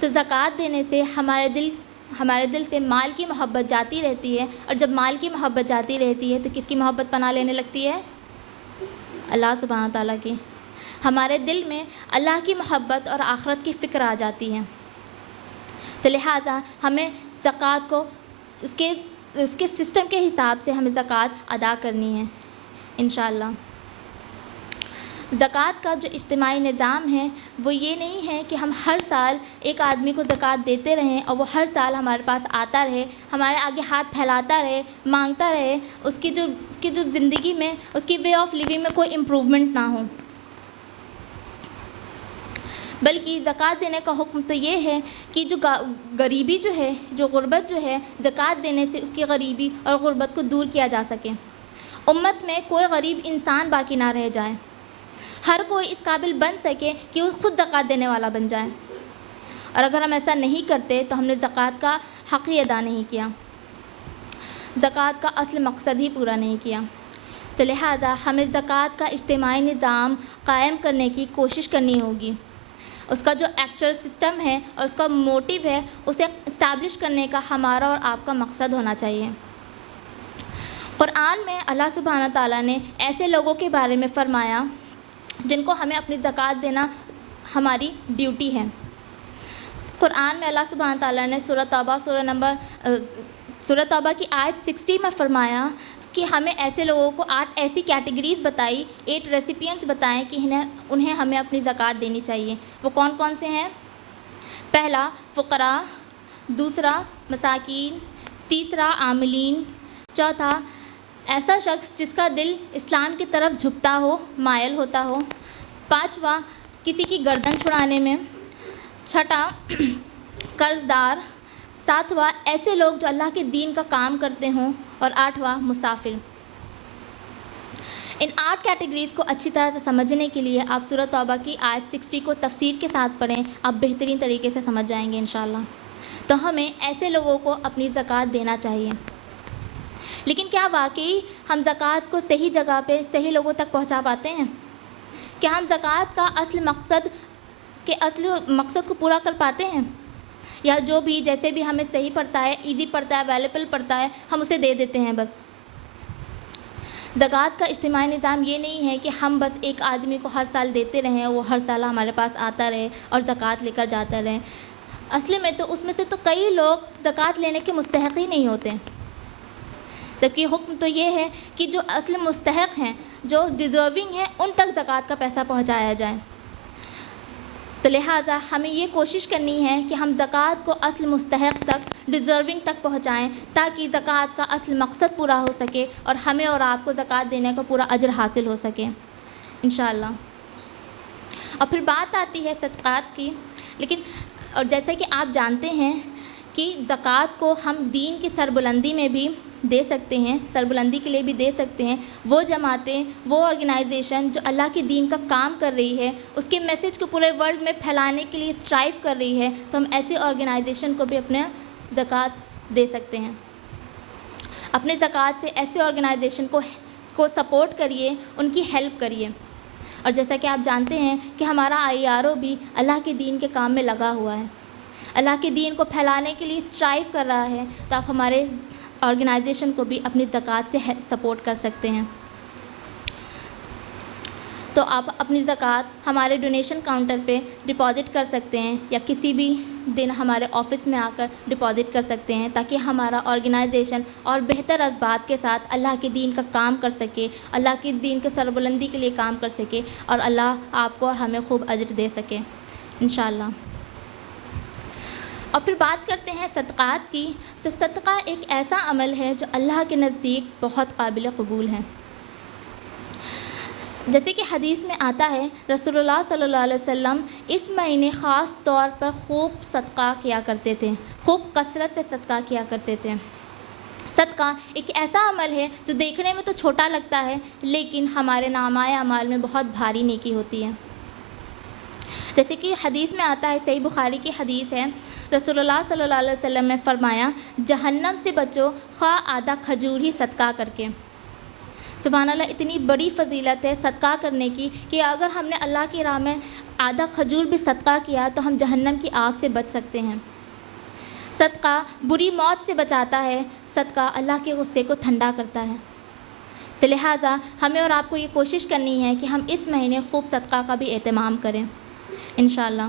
تو زکوٰۃ دینے سے ہمارے دل سے مال کی محبت جاتی رہتی ہے، اور جب مال کی محبت جاتی رہتی ہے تو کس کی محبت پناہ لینے لگتی ہے؟ اللہ سبحانہ تعالیٰ کی۔ ہمارے دل میں اللہ کی محبت اور آخرت کی فکر آ جاتی ہے، تو لہٰذا ہمیں زکوٰۃ کو اس کے سسٹم کے حساب سے ہمیں زکوٰۃ ادا کرنی ہے انشاءاللہ۔ زکوٰۃ کا جو اجتماعی نظام ہے وہ یہ نہیں ہے کہ ہم ہر سال ایک آدمی کو زکوٰۃ دیتے رہیں اور وہ ہر سال ہمارے پاس آتا رہے، ہمارے آگے ہاتھ پھیلاتا رہے، مانگتا رہے، اس کی جو زندگی میں، اس کی وے آف لیونگ میں کوئی امپروومنٹ نہ ہو۔ بلکہ زکوٰۃ دینے کا حکم تو یہ ہے کہ جو غریبی جو ہے، جو غربت جو ہے، زکوٰۃ دینے سے اس کی غریبی اور غربت کو دور کیا جا سکے، امت میں کوئی غریب انسان باقی نہ رہ جائے، ہر کوئی اس قابل بن سکے کہ وہ خود زکوٰۃ دینے والا بن جائے۔ اور اگر ہم ایسا نہیں کرتے تو ہم نے زکوٰۃ کا حق ہی ادا نہیں کیا، زکوٰۃ کا اصل مقصد ہی پورا نہیں کیا۔ تو لہٰذا ہمیں زکوٰۃ کا اجتماعی نظام قائم کرنے کی کوشش کرنی ہوگی، اس کا جو ایکچوئل سسٹم ہے اور اس کا موٹیو ہے اسے اسٹیبلش کرنے کا ہمارا اور آپ کا مقصد ہونا چاہیے۔ قرآن میں اللہ سبحانہ تعالیٰ نے ایسے لوگوں کے بارے میں فرمایا جن کو ہمیں اپنی زکوٰۃ دینا ہماری ڈیوٹی ہے۔ قرآن میں اللہ سبحانہ تعالیٰ نے سورہ توبہ کی آیت 60 میں فرمایا کہ ہمیں ایسے لوگوں کو 8 ایسی کیٹیگریز بتائی، 8 ریسیپینٹس بتائیں کہ انہیں ہمیں اپنی زکوٰۃ دینی چاہیے۔ وہ کون کون سے ہیں؟ پہلا فقراء، دوسرا مساکین، تیسرا عاملین، چوتھا ایسا شخص جس کا دل اسلام کی طرف جھکتا ہو، مائل ہوتا ہو، پانچواں کسی کی گردن چھڑانے میں، چھٹا قرض دار، ساتواں ایسے لوگ جو اللہ کے دین کا کام کرتے ہوں، اور آٹھواں مسافر۔ ان 8 کیٹیگریز کو اچھی طرح سے سمجھنے کے لیے آپ سورہ توبہ کی آیت 60 کو تفسیر کے ساتھ پڑھیں، آپ بہترین طریقے سے سمجھ جائیں گے انشاءاللہ۔ تو ہمیں ایسے لوگوں کو اپنی زکوٰۃ دینا چاہیے، لیکن کیا واقعی ہم زکوٰۃ کو صحیح جگہ پہ صحیح لوگوں تک پہنچا پاتے ہیں؟ کیا ہم زکوٰۃ کا اس کے اصل مقصد کو پورا کر پاتے ہیں؟ یا جو بھی جیسے بھی ہمیں صحیح پڑتا ہے، ایزی پڑتا ہے، اویلیبل پڑتا ہے، ہم اسے دے دیتے ہیں بس؟ زکوٰۃ کا اجتماعی نظام یہ نہیں ہے کہ ہم بس ایک آدمی کو ہر سال دیتے رہیں، وہ ہر سال ہمارے پاس آتا رہے اور زکوٰۃ لے کر جاتا رہے۔ اصل میں تو اس میں سے تو کئی لوگ زکوٰۃ لینے کے مستحق ہی نہیں ہوتے، جبکہ حکم تو یہ ہے کہ جو اصل مستحق ہیں، جو ڈیزرونگ ہیں، ان تک زکوٰۃ کا پیسہ پہنچایا جائے۔ تو لہٰذا ہمیں یہ کوشش کرنی ہے کہ ہم زکوٰۃ کو اصل مستحق تک، ڈیزرونگ تک پہنچائیں، تاکہ زکوٰۃ کا اصل مقصد پورا ہو سکے اور ہمیں اور آپ کو زکوٰۃ دینے کا پورا اجر حاصل ہو سکے انشاءاللہ۔ اور پھر بات آتی ہے صدقات کی، لیکن اور جیسے کہ آپ جانتے ہیں کہ زکوٰۃ کو ہم دین کی سربلندی میں بھی دے سکتے ہیں، سربلندی کے لیے بھی دے سکتے ہیں۔ وہ جماعتیں، وہ آرگنائزیشن جو اللہ کے دین کا کام کر رہی ہے، اس کے میسج کو پورے ورلڈ میں پھیلانے کے لیے اسٹرائیو کر رہی ہے، تو ہم ایسی آرگنائزیشن کو بھی اپنے زکوٰۃ دے سکتے ہیں۔ اپنے زکوٰۃ سے ایسے آرگنائزیشن کو سپورٹ کریے، ان کی ہیلپ کریے۔ اور جیسا کہ آپ جانتے ہیں کہ ہمارا IRO بھی اللہ کے دین کے کام میں لگا ہوا ہے، اللہ کے دین کو پھیلانے کے لیے اسٹرائیو کر رہا ہے، تو آپ ہمارے آرگنائزیشن کو بھی اپنی زکوٰۃ سے سپورٹ کر سکتے ہیں۔ تو آپ اپنی زکوٰۃ ہمارے ڈونیشن کاؤنٹر پہ ڈپازٹ کر سکتے ہیں، یا کسی بھی دن ہمارے آفس میں آ کر ڈپازٹ کر سکتے ہیں، تاکہ ہمارا آرگنائزیشن اور بہتر اسباب کے ساتھ اللہ کے دین کا کام کر سکے، اللہ کے دین کے سربلندی کے لیے کام کر سکے، اور اللہ آپ کو اور ہمیں خوب اجر دے سکے انشاءاللہ۔ اور پھر بات کرتے ہیں صدقات کی۔ تو صدقہ ایک ایسا عمل ہے جو اللہ کے نزدیک بہت قابل قبول ہے۔ جیسے کہ حدیث میں آتا ہے، رسول اللہ صلی اللہ علیہ وسلم اس مہینے خاص طور پر خوب صدقہ کیا کرتے تھے، خوب کثرت سے صدقہ کیا کرتے تھے۔ صدقہ ایک ایسا عمل ہے جو دیکھنے میں تو چھوٹا لگتا ہے، لیکن ہمارے نامۂ اعمال میں بہت بھاری نیکی ہوتی ہے۔ جیسے کہ حدیث میں آتا ہے، صحیح بخاری کی حدیث ہے، رسول اللہ صلی اللہ علیہ وسلم نے فرمایا جہنم سے بچو خواہ آدھا کھجور ہی صدقہ کر کے۔ سبحان اللہ، اتنی بڑی فضیلت ہے صدقہ کرنے کی کہ اگر ہم نے اللہ کی راہ میں آدھا کھجور بھی صدقہ کیا تو ہم جہنم کی آگ سے بچ سکتے ہیں۔ صدقہ بری موت سے بچاتا ہے، صدقہ اللہ کے غصے کو ٹھنڈا کرتا ہے۔ تو لہٰذا ہمیں اور آپ کو یہ کوشش کرنی ہے کہ ہم اس مہینے خوب صدقہ کا بھی اہتمام کریں انشاءاللہ۔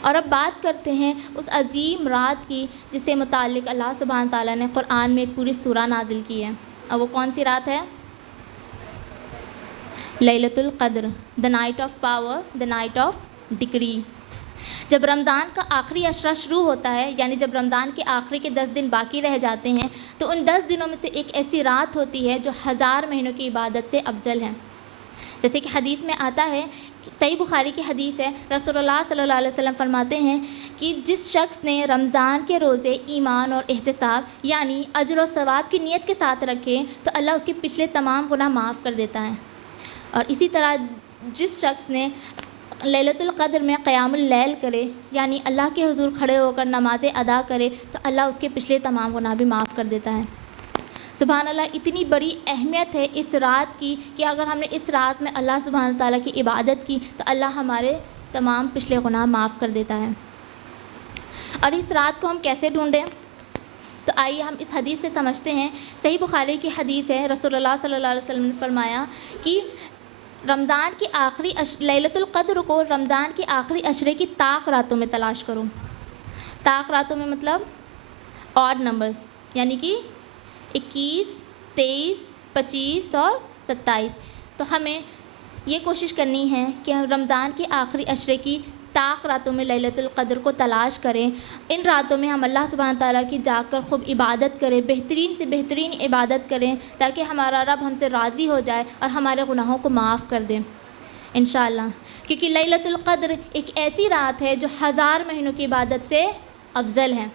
اور اب بات کرتے ہیں اس عظیم رات کی جس سے متعلق اللہ سبحانہ تعالیٰ نے قرآن میں ایک پوری سورہ نازل کی ہے۔ اور وہ کون سی رات ہے؟ لیلۃ القدر، the night of power, the night of ڈکری۔ جب رمضان کا آخری عشرہ شروع ہوتا ہے، یعنی جب رمضان کے آخری کے 10 دن باقی رہ جاتے ہیں، تو ان 10 دنوں میں سے ایک ایسی رات ہوتی ہے جو 1000 مہینوں کی عبادت سے افضل ہے۔ جیسے کہ حدیث میں آتا ہے، صحیح بخاری کی حدیث ہے، رسول اللہ صلی اللہ علیہ وسلم فرماتے ہیں کہ جس شخص نے رمضان کے روزے ایمان اور احتساب یعنی اجر و ثواب کی نیت کے ساتھ رکھے تو اللہ اس کے پچھلے تمام گناہ معاف کر دیتا ہے۔ اور اسی طرح جس شخص نے لیلۃ القدر میں قیام اللیل کرے یعنی اللہ کے حضور کھڑے ہو کر نمازیں ادا کرے تو اللہ اس کے پچھلے تمام گناہ بھی معاف کر دیتا ہے۔ سبحان اللہ، اتنی بڑی اہمیت ہے اس رات کی کہ اگر ہم نے اس رات میں اللہ سبحانہ تعالیٰ کی عبادت کی تو اللہ ہمارے تمام پچھلے گناہ معاف کر دیتا ہے۔ اور اس رات کو ہم کیسے ڈھونڈیں؟ تو آئیے ہم اس حدیث سے سمجھتے ہیں۔ صحیح بخاری کی حدیث ہے، رسول اللہ صلی اللہ علیہ وسلم نے فرمایا کہ رمضان کی آخری لیلۃ القدر کو رمضان کی آخری عشرے کی طاق راتوں میں تلاش کرو۔ طاق راتوں میں مطلب آڈ نمبرز، یعنی کہ 21، 23، 25 اور 27۔ تو ہمیں یہ کوشش کرنی ہے کہ ہم رمضان کی آخری عشرے کی طاق راتوں میں لیلۃ القدر کو تلاش کریں۔ ان راتوں میں ہم اللہ سبحانہ تعالیٰ کی جا کر خوب عبادت کریں، بہترین سے بہترین عبادت کریں تاکہ ہمارا رب ہم سے راضی ہو جائے اور ہمارے گناہوں کو معاف کر دیں انشاءاللہ۔ کیونکہ لیلۃ القدر ایک ایسی رات ہے جو 1000 مہینوں کی عبادت سے افضل ہے۔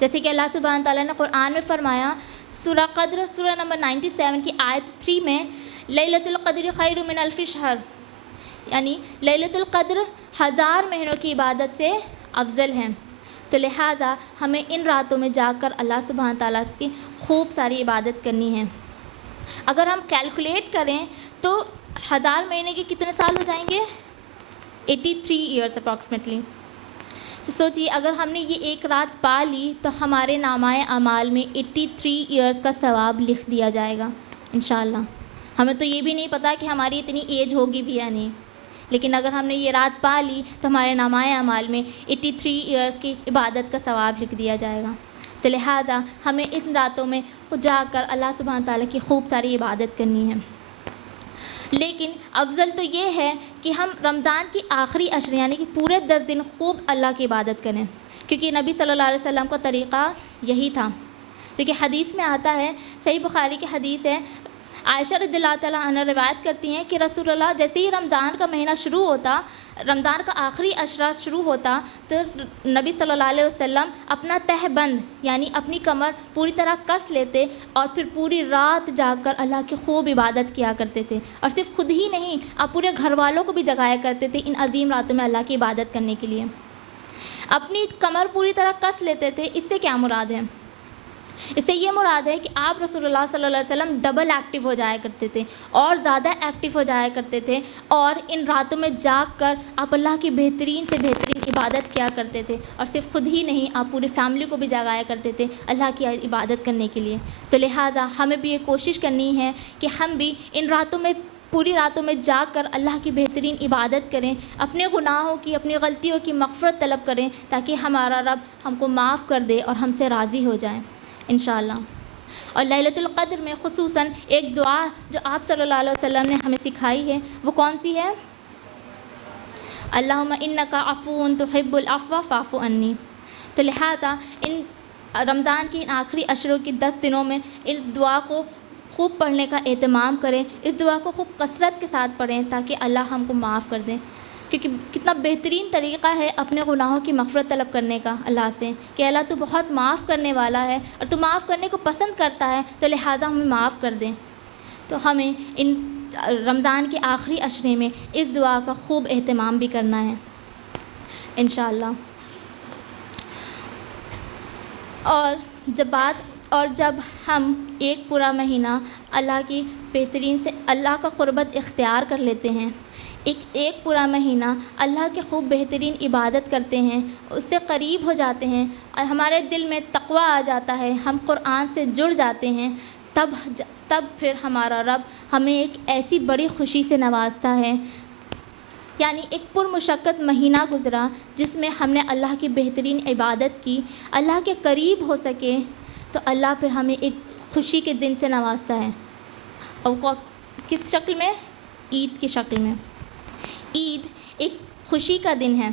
جیسے کہ اللہ سبحانہ تعالیٰ نے قرآن میں فرمایا، سورہ قدر سورہ نمبر 97 کی آیت 3 میں، لیلۃ القدر خیر من الف شہر، یعنی لیلۃ القدر 1000 مہینوں کی عبادت سے افضل ہے۔ تو لہٰذا ہمیں ان راتوں میں جا کر اللہ سبحانہ تعالیٰ کی خوب ساری عبادت کرنی ہے۔ اگر ہم کیلکولیٹ کریں تو 1000 مہینے کے کتنے سال ہو جائیں گے؟ 83 ایئرس اپروکسیمیٹلی۔ تو سوچیے اگر ہم نے یہ ایک رات پا لی تو ہمارے نامۂ اعمال میں 83 ایئرس کا ثواب لکھ دیا جائے گا انشاءاللہ۔ ہمیں تو یہ بھی نہیں پتہ کہ ہماری اتنی ایج ہوگی بھی یا نہیں، لیکن اگر ہم نے یہ رات پا لی تو ہمارے نامۂ اعمال میں 83 ایئرس کی عبادت کا ثواب لکھ دیا جائے گا۔ تو لہٰذا ہمیں اس راتوں میں جا کر اللہ سبحانہ تعالیٰ کی خوب ساری عبادت کرنی ہے۔ لیکن افضل تو یہ ہے کہ ہم رمضان کی آخری عشرے یعنی کہ پورے 10 دن خوب اللہ کی عبادت کریں، کیونکہ نبی صلی اللہ علیہ وسلم کا طریقہ یہی تھا۔ کیونکہ حدیث میں آتا ہے، صحیح بخاری کی حدیث ہے، عائشہ رضی اللہ تعالیٰ عنہ روایت کرتی ہیں کہ رسول اللہ جیسے ہی رمضان کا مہینہ شروع ہوتا، رمضان کا آخری عشرہ شروع ہوتا تو نبی صلی اللہ علیہ وسلم اپنا تہ بند یعنی اپنی کمر پوری طرح کس لیتے اور پھر پوری رات جاگ کر اللہ کی خوب عبادت کیا کرتے تھے۔ اور صرف خود ہی نہیں، آپ پورے گھر والوں کو بھی جگایا کرتے تھے ان عظیم راتوں میں اللہ کی عبادت کرنے کے لیے۔ اپنی کمر پوری طرح کس لیتے تھے، اس سے کیا مراد ہے؟ اس سے یہ مراد ہے کہ آپ رسول اللہ صلی اللہ علیہ وسلم ڈبل ایکٹیو ہو جایا کرتے تھے اور زیادہ ایکٹیو ہو جایا کرتے تھے، اور ان راتوں میں جاگ کر آپ اللہ کی بہترین سے بہترین عبادت کیا کرتے تھے، اور صرف خود ہی نہیں، آپ پوری فیملی کو بھی جگایا کرتے تھے اللہ کی عبادت کرنے کے لیے۔ تو لہٰذا ہمیں بھی یہ کوشش کرنی ہے کہ ہم بھی ان راتوں میں پوری راتوں میں جاگ کر اللہ کی بہترین عبادت کریں، اپنے گناہوں کی، اپنی غلطیوں کی مغفرت طلب کریں تاکہ ہمارا رب ہم کو معاف کر دے اور ہم سے راضی ہو جائیں انشاءاللہ۔ اور لیلۃ القدر میں خصوصاً ایک دعا جو آپ صلی اللہ علیہ وسلم نے ہمیں سکھائی ہے، وہ کون سی ہے؟ اللہم انک عفو تحب العفو فاعف عنی۔ تو لہٰذا ان رمضان کی ان آخری عشروں کی 10 دنوں میں اس دعا کو خوب پڑھنے کا اہتمام کریں، اس دعا کو خوب کثرت کے ساتھ پڑھیں تاکہ اللہ ہم کو معاف کر دیں، کیونکہ کتنا بہترین طریقہ ہے اپنے گناہوں کی مغفرت طلب کرنے کا اللہ سے کہ اللہ تو بہت معاف کرنے والا ہے اور تو معاف کرنے کو پسند کرتا ہے، تو لہٰذا ہمیں معاف کر دیں۔ تو ہمیں ان رمضان کے آخری عشرے میں اس دعا کا خوب اہتمام بھی کرنا ہے انشاءاللہ۔ اور جب ہم ایک پورا مہینہ اللہ کی بہترین سے اللہ کا قربت اختیار کر لیتے ہیں، ایک پورا مہینہ اللہ کے خوب بہترین عبادت کرتے ہیں، اس سے قریب ہو جاتے ہیں اور ہمارے دل میں تقویٰ آ جاتا ہے، ہم قرآن سے جڑ جاتے ہیں، تب پھر ہمارا رب ہمیں ایک ایسی بڑی خوشی سے نوازتا ہے، یعنی ایک پرمشقت مہینہ گزرا جس میں ہم نے اللہ کی بہترین عبادت کی، اللہ کے قریب ہو سکے، تو اللہ پھر ہمیں ایک خوشی کے دن سے نوازتا ہے۔ اور کس شکل میں؟ عید کی شکل میں۔ عید ایک خوشی کا دن ہے،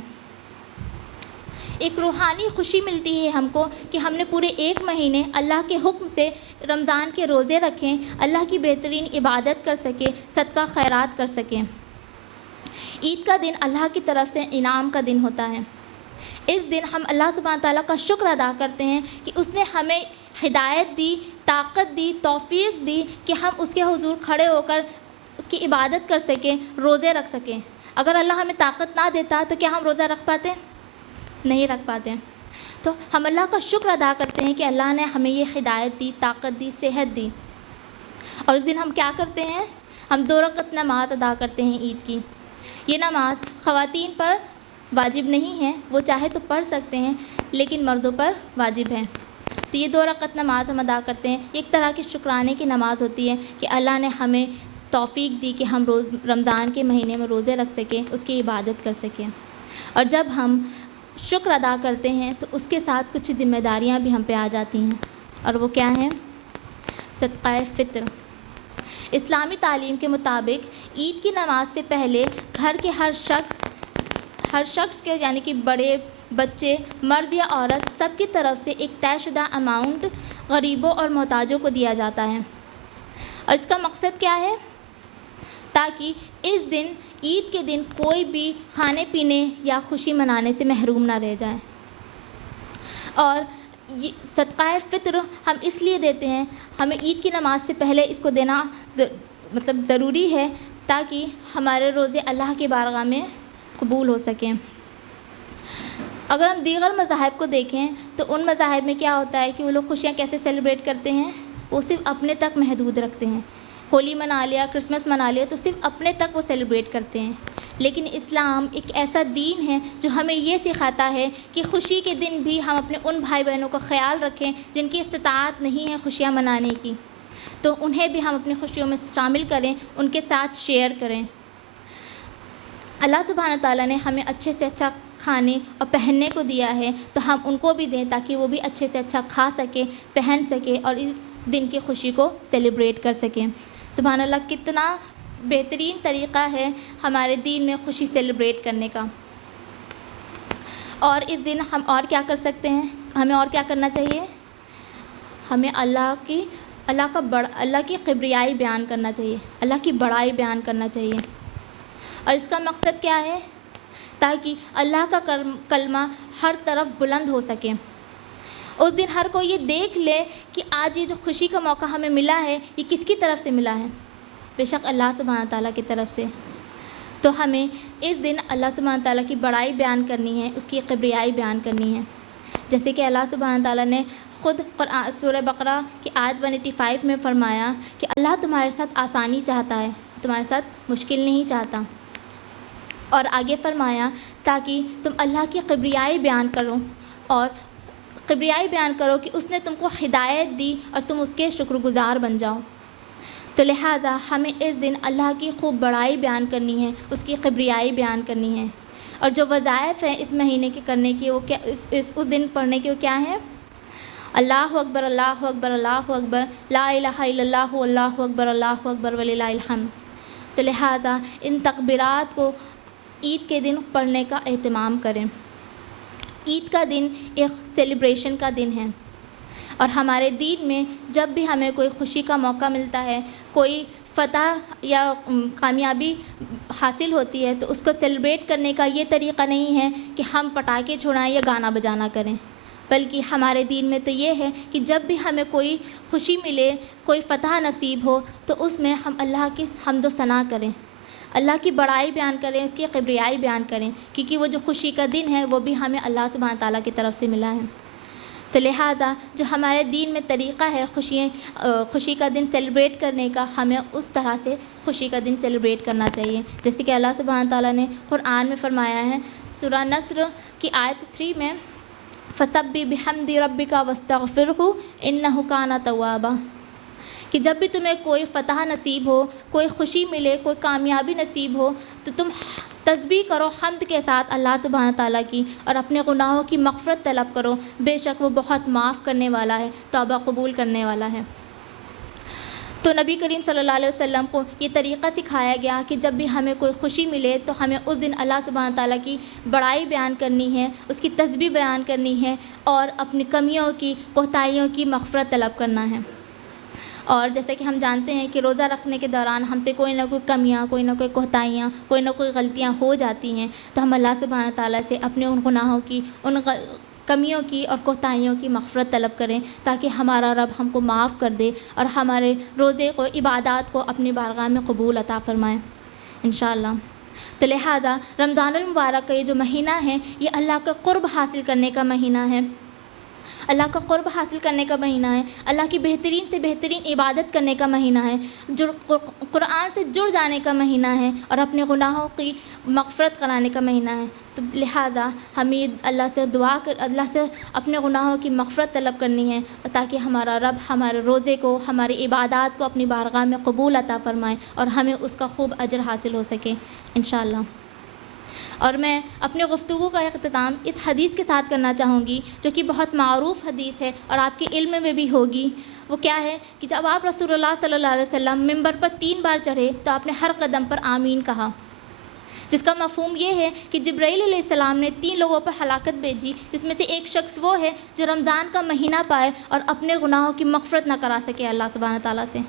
ایک روحانی خوشی ملتی ہے ہم کو کہ ہم نے پورے ایک مہینے اللہ کے حکم سے رمضان کے روزے رکھیں، اللہ کی بہترین عبادت کر سکیں، صدقہ خیرات کر سکیں۔ عید کا دن اللہ کی طرف سے انعام کا دن ہوتا ہے۔ اس دن ہم اللہ سبحانہ تعالیٰ کا شکر ادا کرتے ہیں کہ اس نے ہمیں ہدایت دی، طاقت دی، توفیق دی کہ ہم اس کے حضور کھڑے ہو کر اس کی عبادت کر سکیں، روزے رکھ سکیں۔ اگر اللہ ہمیں طاقت نہ دیتا تو کیا ہم روزہ رکھ پاتے؟ نہیں رکھ پاتے۔ تو ہم اللہ کا شکر ادا کرتے ہیں کہ اللہ نے ہمیں یہ ہدایت دی، طاقت دی، صحت دی۔ اور اس دن ہم کیا کرتے ہیں؟ ہم 2 رکعت نماز ادا کرتے ہیں عید کی۔ یہ نماز خواتین پر واجب نہیں ہے، وہ چاہے تو پڑھ سکتے ہیں، لیکن مردوں پر واجب ہے۔ تو یہ 2 رکعت نماز ہم ادا کرتے ہیں، ایک طرح کی شکرانے کی نماز ہوتی ہے کہ اللہ نے ہمیں توفیق دی کہ ہم رمضان کے مہینے میں روزے رکھ سکیں، اس کی عبادت کر سکیں۔ اور جب ہم شکر ادا کرتے ہیں تو اس کے ساتھ کچھ ذمہ داریاں بھی ہم پہ آ جاتی ہیں، اور وہ کیا ہیں؟ صدقہ فطر۔ اسلامی تعلیم کے مطابق عید کی نماز سے پہلے گھر کے ہر شخص کے یعنی کہ بڑے بچے، مرد یا عورت، سب کی طرف سے ایک طے شدہ اماؤنٹ غریبوں اور محتاجوں کو دیا جاتا ہے۔ اور اس کا مقصد کیا ہے؟ تاکہ اس دن، عید کے دن، کوئی بھی کھانے پینے یا خوشی منانے سے محروم نہ رہ جائے۔ اور یہ صدقہ فطر ہم اس لیے دیتے ہیں، ہمیں عید کی نماز سے پہلے اس کو دینا ضروری ہے تاکہ ہمارے روزے اللہ کی بارگاہ میں قبول ہو سکیں۔ اگر ہم دیگر مذاہب کو دیکھیں تو ان مذاہب میں کیا ہوتا ہے کہ وہ لوگ خوشیاں کیسے سیلیبریٹ کرتے ہیں؟ وہ صرف اپنے تک محدود رکھتے ہیں۔ ہولی منا لیا، کرسمس منا لیا تو صرف اپنے تک وہ سیلیبریٹ کرتے ہیں۔ لیکن اسلام ایک ایسا دین ہے جو ہمیں یہ سکھاتا ہے کہ خوشی کے دن بھی ہم اپنے ان بھائی بہنوں کا خیال رکھیں جن کی استطاعت نہیں ہے خوشیاں منانے کی، تو انہیں بھی ہم اپنی خوشیوں میں شامل کریں، ان کے ساتھ شیئر کریں۔ اللہ سبحانہ تعالیٰ نے ہمیں اچھے سے اچھا کھانے اور پہننے کو دیا ہے، تو ہم ان کو بھی دیں تاکہ وہ بھی اچھے سے اچھا کھا سکیں، پہن سکیں اور اس دن کی خوشی کو سیلیبریٹ کر سکیں۔ سبحان اللہ، کتنا بہترین طریقہ ہے ہمارے دین میں خوشی سیلیبریٹ کرنے کا۔ اور اس دن ہم اور کیا کر سکتے ہیں؟ ہمیں اور کیا کرنا چاہیے؟ ہمیں اللہ کی کبریائی بیان کرنا چاہیے، اللہ کی بڑائی بیان کرنا چاہیے۔ اور اس کا مقصد کیا ہے؟ تاکہ اللہ کا کلمہ ہر طرف بلند ہو سکے۔ اس دن ہر کوئی یہ دیکھ لے کہ آج یہ جو خوشی کا موقع ہمیں ملا ہے یہ کس کی طرف سے ملا ہے؟ بے شک اللہ سبحانہ تعالیٰ کی طرف سے۔ تو ہمیں اس دن اللہ سبحانہ تعالیٰ کی بڑائی بیان کرنی ہے، اس کی کبریائی بیان کرنی ہے۔ جیسے کہ اللہ سبحانہ تعالیٰ نے خود قرآن سورہ بقرہ کی آیت 185 میں فرمایا کہ اللہ تمہارے ساتھ آسانی چاہتا ہے، تمہارے ساتھ مشکل نہیں چاہتا۔ اور آگے فرمایا تاکہ تم اللہ کی کبریائی بیان کرو، اور کبریائی بیان کرو کہ اس نے تم کو ہدایت دی اور تم اس کے شکر گزار بن جاؤ۔ تو لہٰذا ہمیں اس دن اللہ کی خوب بڑائی بیان کرنی ہے، اس کی کبریائی بیان کرنی ہے۔ اور جو وظائف ہیں اس مہینے کے کرنے کی، وہ کیا اس دن پڑھنے کے وہ کیا ہیں؟ اللہ اکبر، اللہ اکبر، اللہ اکبر، لا الہ الا اللہ، اللہ اکبر، اللہ اکبر وللہ الحمد۔ تو لہٰذا ان تکبیرات کو عید کے دن پڑھنے کا اہتمام کریں۔ عید کا دن ایک سیلیبریشن کا دن ہے، اور ہمارے دین میں جب بھی ہمیں کوئی خوشی کا موقع ملتا ہے، کوئی فتح یا کامیابی حاصل ہوتی ہے، تو اس کو سیلیبریٹ کرنے کا یہ طریقہ نہیں ہے کہ ہم پٹاخے چھڑائیں یا گانا بجانا کریں، بلکہ ہمارے دین میں تو یہ ہے کہ جب بھی ہمیں کوئی خوشی ملے، کوئی فتح نصیب ہو، تو اس میں ہم اللہ کی حمد و ثنا کریں، اللہ کی بڑائی بیان کریں، اس کی کبریائی بیان کریں، کیونکہ وہ جو خوشی کا دن ہے وہ بھی ہمیں اللہ سبحانہ تعالیٰ کی طرف سے ملا ہے۔ تو لہٰذا جو ہمارے دین میں طریقہ ہے خوشی کا دن سیلیبریٹ کرنے کا، ہمیں اس طرح سے خوشی کا دن سیلیبریٹ کرنا چاہیے، جیسے کہ اللہ سبحانہ تعالیٰ نے قرآن میں فرمایا ہے سورہ نصر کی آیت 3 میں، فَسَبِّحْ بِحَمْدِ رَبِّكَ وَاسْتَغْفِرْهُ إِنَّهُ كَانَ تَوَّابًا، کہ جب بھی تمہیں کوئی فتح نصیب ہو، کوئی خوشی ملے، کوئی کامیابی نصیب ہو، تو تم تسبیح کرو حمد کے ساتھ اللہ سبحانہ تعالیٰ کی، اور اپنے گناہوں کی مغفرت طلب کرو، بے شک وہ بہت معاف کرنے والا ہے، توبہ قبول کرنے والا ہے۔ تو نبی کریم صلی اللہ علیہ وسلم کو یہ طریقہ سکھایا گیا کہ جب بھی ہمیں کوئی خوشی ملے تو ہمیں اس دن اللہ سبحانہ تعالیٰ کی بڑائی بیان کرنی ہے، اس کی تسبیح بیان کرنی ہے، اور اپنی کمیوں کی، کوتاہیوں کی مغفرت طلب کرنا ہے۔ اور جیسے کہ ہم جانتے ہیں کہ روزہ رکھنے کے دوران ہم سے کوئی نہ کوئی کمیاں، کوئی نہ کوئی کوتاہیاں، کوئی نہ کوئی غلطیاں ہو جاتی ہیں، تو ہم اللہ سبحانہ تعالیٰ سے اپنے ان گناہوں کی، ان کمیوں کی اور کوتاہیوں کی مغفرت طلب کریں، تاکہ ہمارا رب ہم کو معاف کر دے اور ہمارے روزے کو، عبادات کو اپنی بارگاہ میں قبول عطا فرمائے انشاءاللہ۔ تو لہٰذا رمضان المبارک کا یہ جو مہینہ ہے، یہ اللہ کا قرب حاصل کرنے کا مہینہ ہے، اللہ کا قرب حاصل کرنے کا مہینہ ہے، اللہ کی بہترین سے بہترین عبادت کرنے کا مہینہ ہے، قرآن سے جڑ جانے کا مہینہ ہے، اور اپنے گناہوں کی مغفرت کرانے کا مہینہ ہے۔ تو لہٰذا ہمیں اللہ سے اپنے گناہوں کی مغفرت طلب کرنی ہے، تاکہ ہمارا رب ہمارے روزے کو، ہماری عبادات کو اپنی بارگاہ میں قبول عطا فرمائے، اور ہمیں اس کا خوب اجر حاصل ہو سکے انشاءاللہ۔ اور میں اپنے گفتگو کا اختتام اس حدیث کے ساتھ کرنا چاہوں گی، جو کہ بہت معروف حدیث ہے اور آپ کے علم میں بھی ہوگی۔ وہ کیا ہے کہ جب آپ رسول اللہ صلی اللہ علیہ وسلم ممبر پر 3 بار چڑھے تو آپ نے ہر قدم پر آمین کہا، جس کا مفہوم یہ ہے کہ جبرائیل علیہ السلام نے 3 لوگوں پر ہلاکت بھیجی، جس میں سے ایک شخص وہ ہے جو رمضان کا مہینہ پائے اور اپنے گناہوں کی مغفرت نہ کرا سکے اللہ سبحانہ تعالیٰ سے۔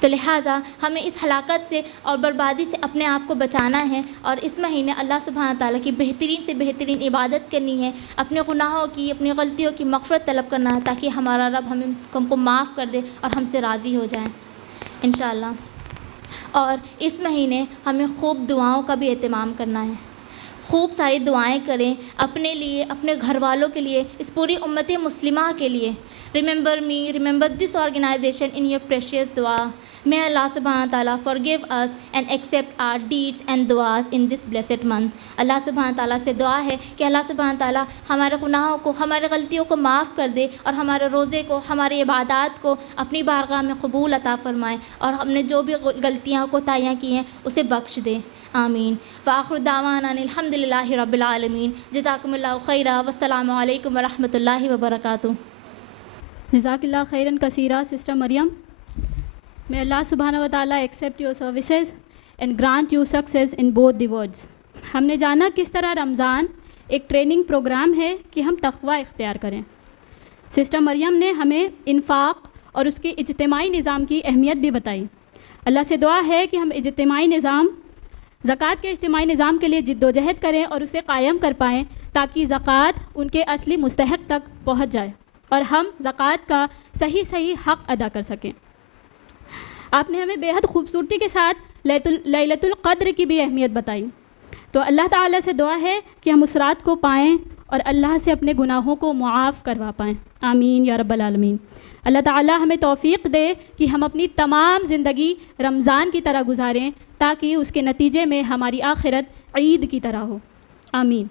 تو لہٰذا ہمیں اس ہلاکت سے اور بربادی سے اپنے آپ کو بچانا ہے، اور اس مہینے اللہ سبحانہ تعالیٰ کی بہترین سے بہترین عبادت کرنی ہے، اپنے گناہوں کی، اپنی غلطیوں کی مغفرت طلب کرنا ہے، تاکہ ہمارا رب ہم کو معاف کر دے اور ہم سے راضی ہو جائیں انشاءاللہ۔ اور اس مہینے ہمیں خوب دعاؤں کا بھی اہتمام کرنا ہے، خوب ساری دعائیں کریں اپنے لیے، اپنے گھر والوں کے لیے، اس پوری امت مسلمہ کے لیے۔ Remember me, remember this organisation in your precious دعا۔ May Allah subhanahu wa ta'ala forgive us and accept our deeds and du'as in this blessed month۔ اللہ سبحانہ تعالیٰ سے دعا ہے کہ اللہ سبحانہ تعالیٰ ہمارے گناہوں کو، ہمارے غلطیوں کو معاف کر دے، اور ہمارے روزے کو، ہماری عبادات کو اپنی بارگاہ میں قبول عطا فرمائے، اور ہم نے جو بھی غلطیاں، کوتاہیاں کی ہیں اسے بخش دے، آمین۔ وآخر دعوانا الحمد للہ رب العالمین۔ جزاکم اللہ خیرا، والسلام علیکم ورحمۃ اللہ وبرکاتہ۔ جزاک اللہ خیراً کثیرہ sister Maryam. May Allah subhanahu wa ta'ala accept your services and grant you success in both the words۔ ہم نے جانا کس طرح رمضان ایک ٹریننگ پروگرام ہے کہ ہم تقوی اختیار کریں۔ سسٹر مریم نے ہمیں انفاق اور اس کے اجتماعی نظام کی اہمیت بھی بتائی۔ اللہ سے دعا ہے کہ ہم اجتماعی نظام، زکوٰۃ کے اجتماعی نظام کے لیے جد و جہد کریں اور اسے قائم کر پائیں، تاکہ زکوٰۃ ان کے اصلی مستحق تک پہنچ جائے اور ہم زکوٰۃ کا صحیح حق ادا کر سکیں۔ آپ نے ہمیں بے حد خوبصورتی کے ساتھ لیلۃ القدر کی بھی اہمیت بتائی۔ تو اللہ تعالیٰ سے دعا ہے کہ ہم اس رات کو پائیں اور اللہ سے اپنے گناہوں کو معاف کروا پائیں، آمین یا رب العالمین۔ اللہ تعالیٰ ہمیں توفیق دے کہ ہم اپنی تمام زندگی رمضان کی طرح گزاریں، تاکہ اس کے نتیجے میں ہماری آخرت عید کی طرح ہو، آمین۔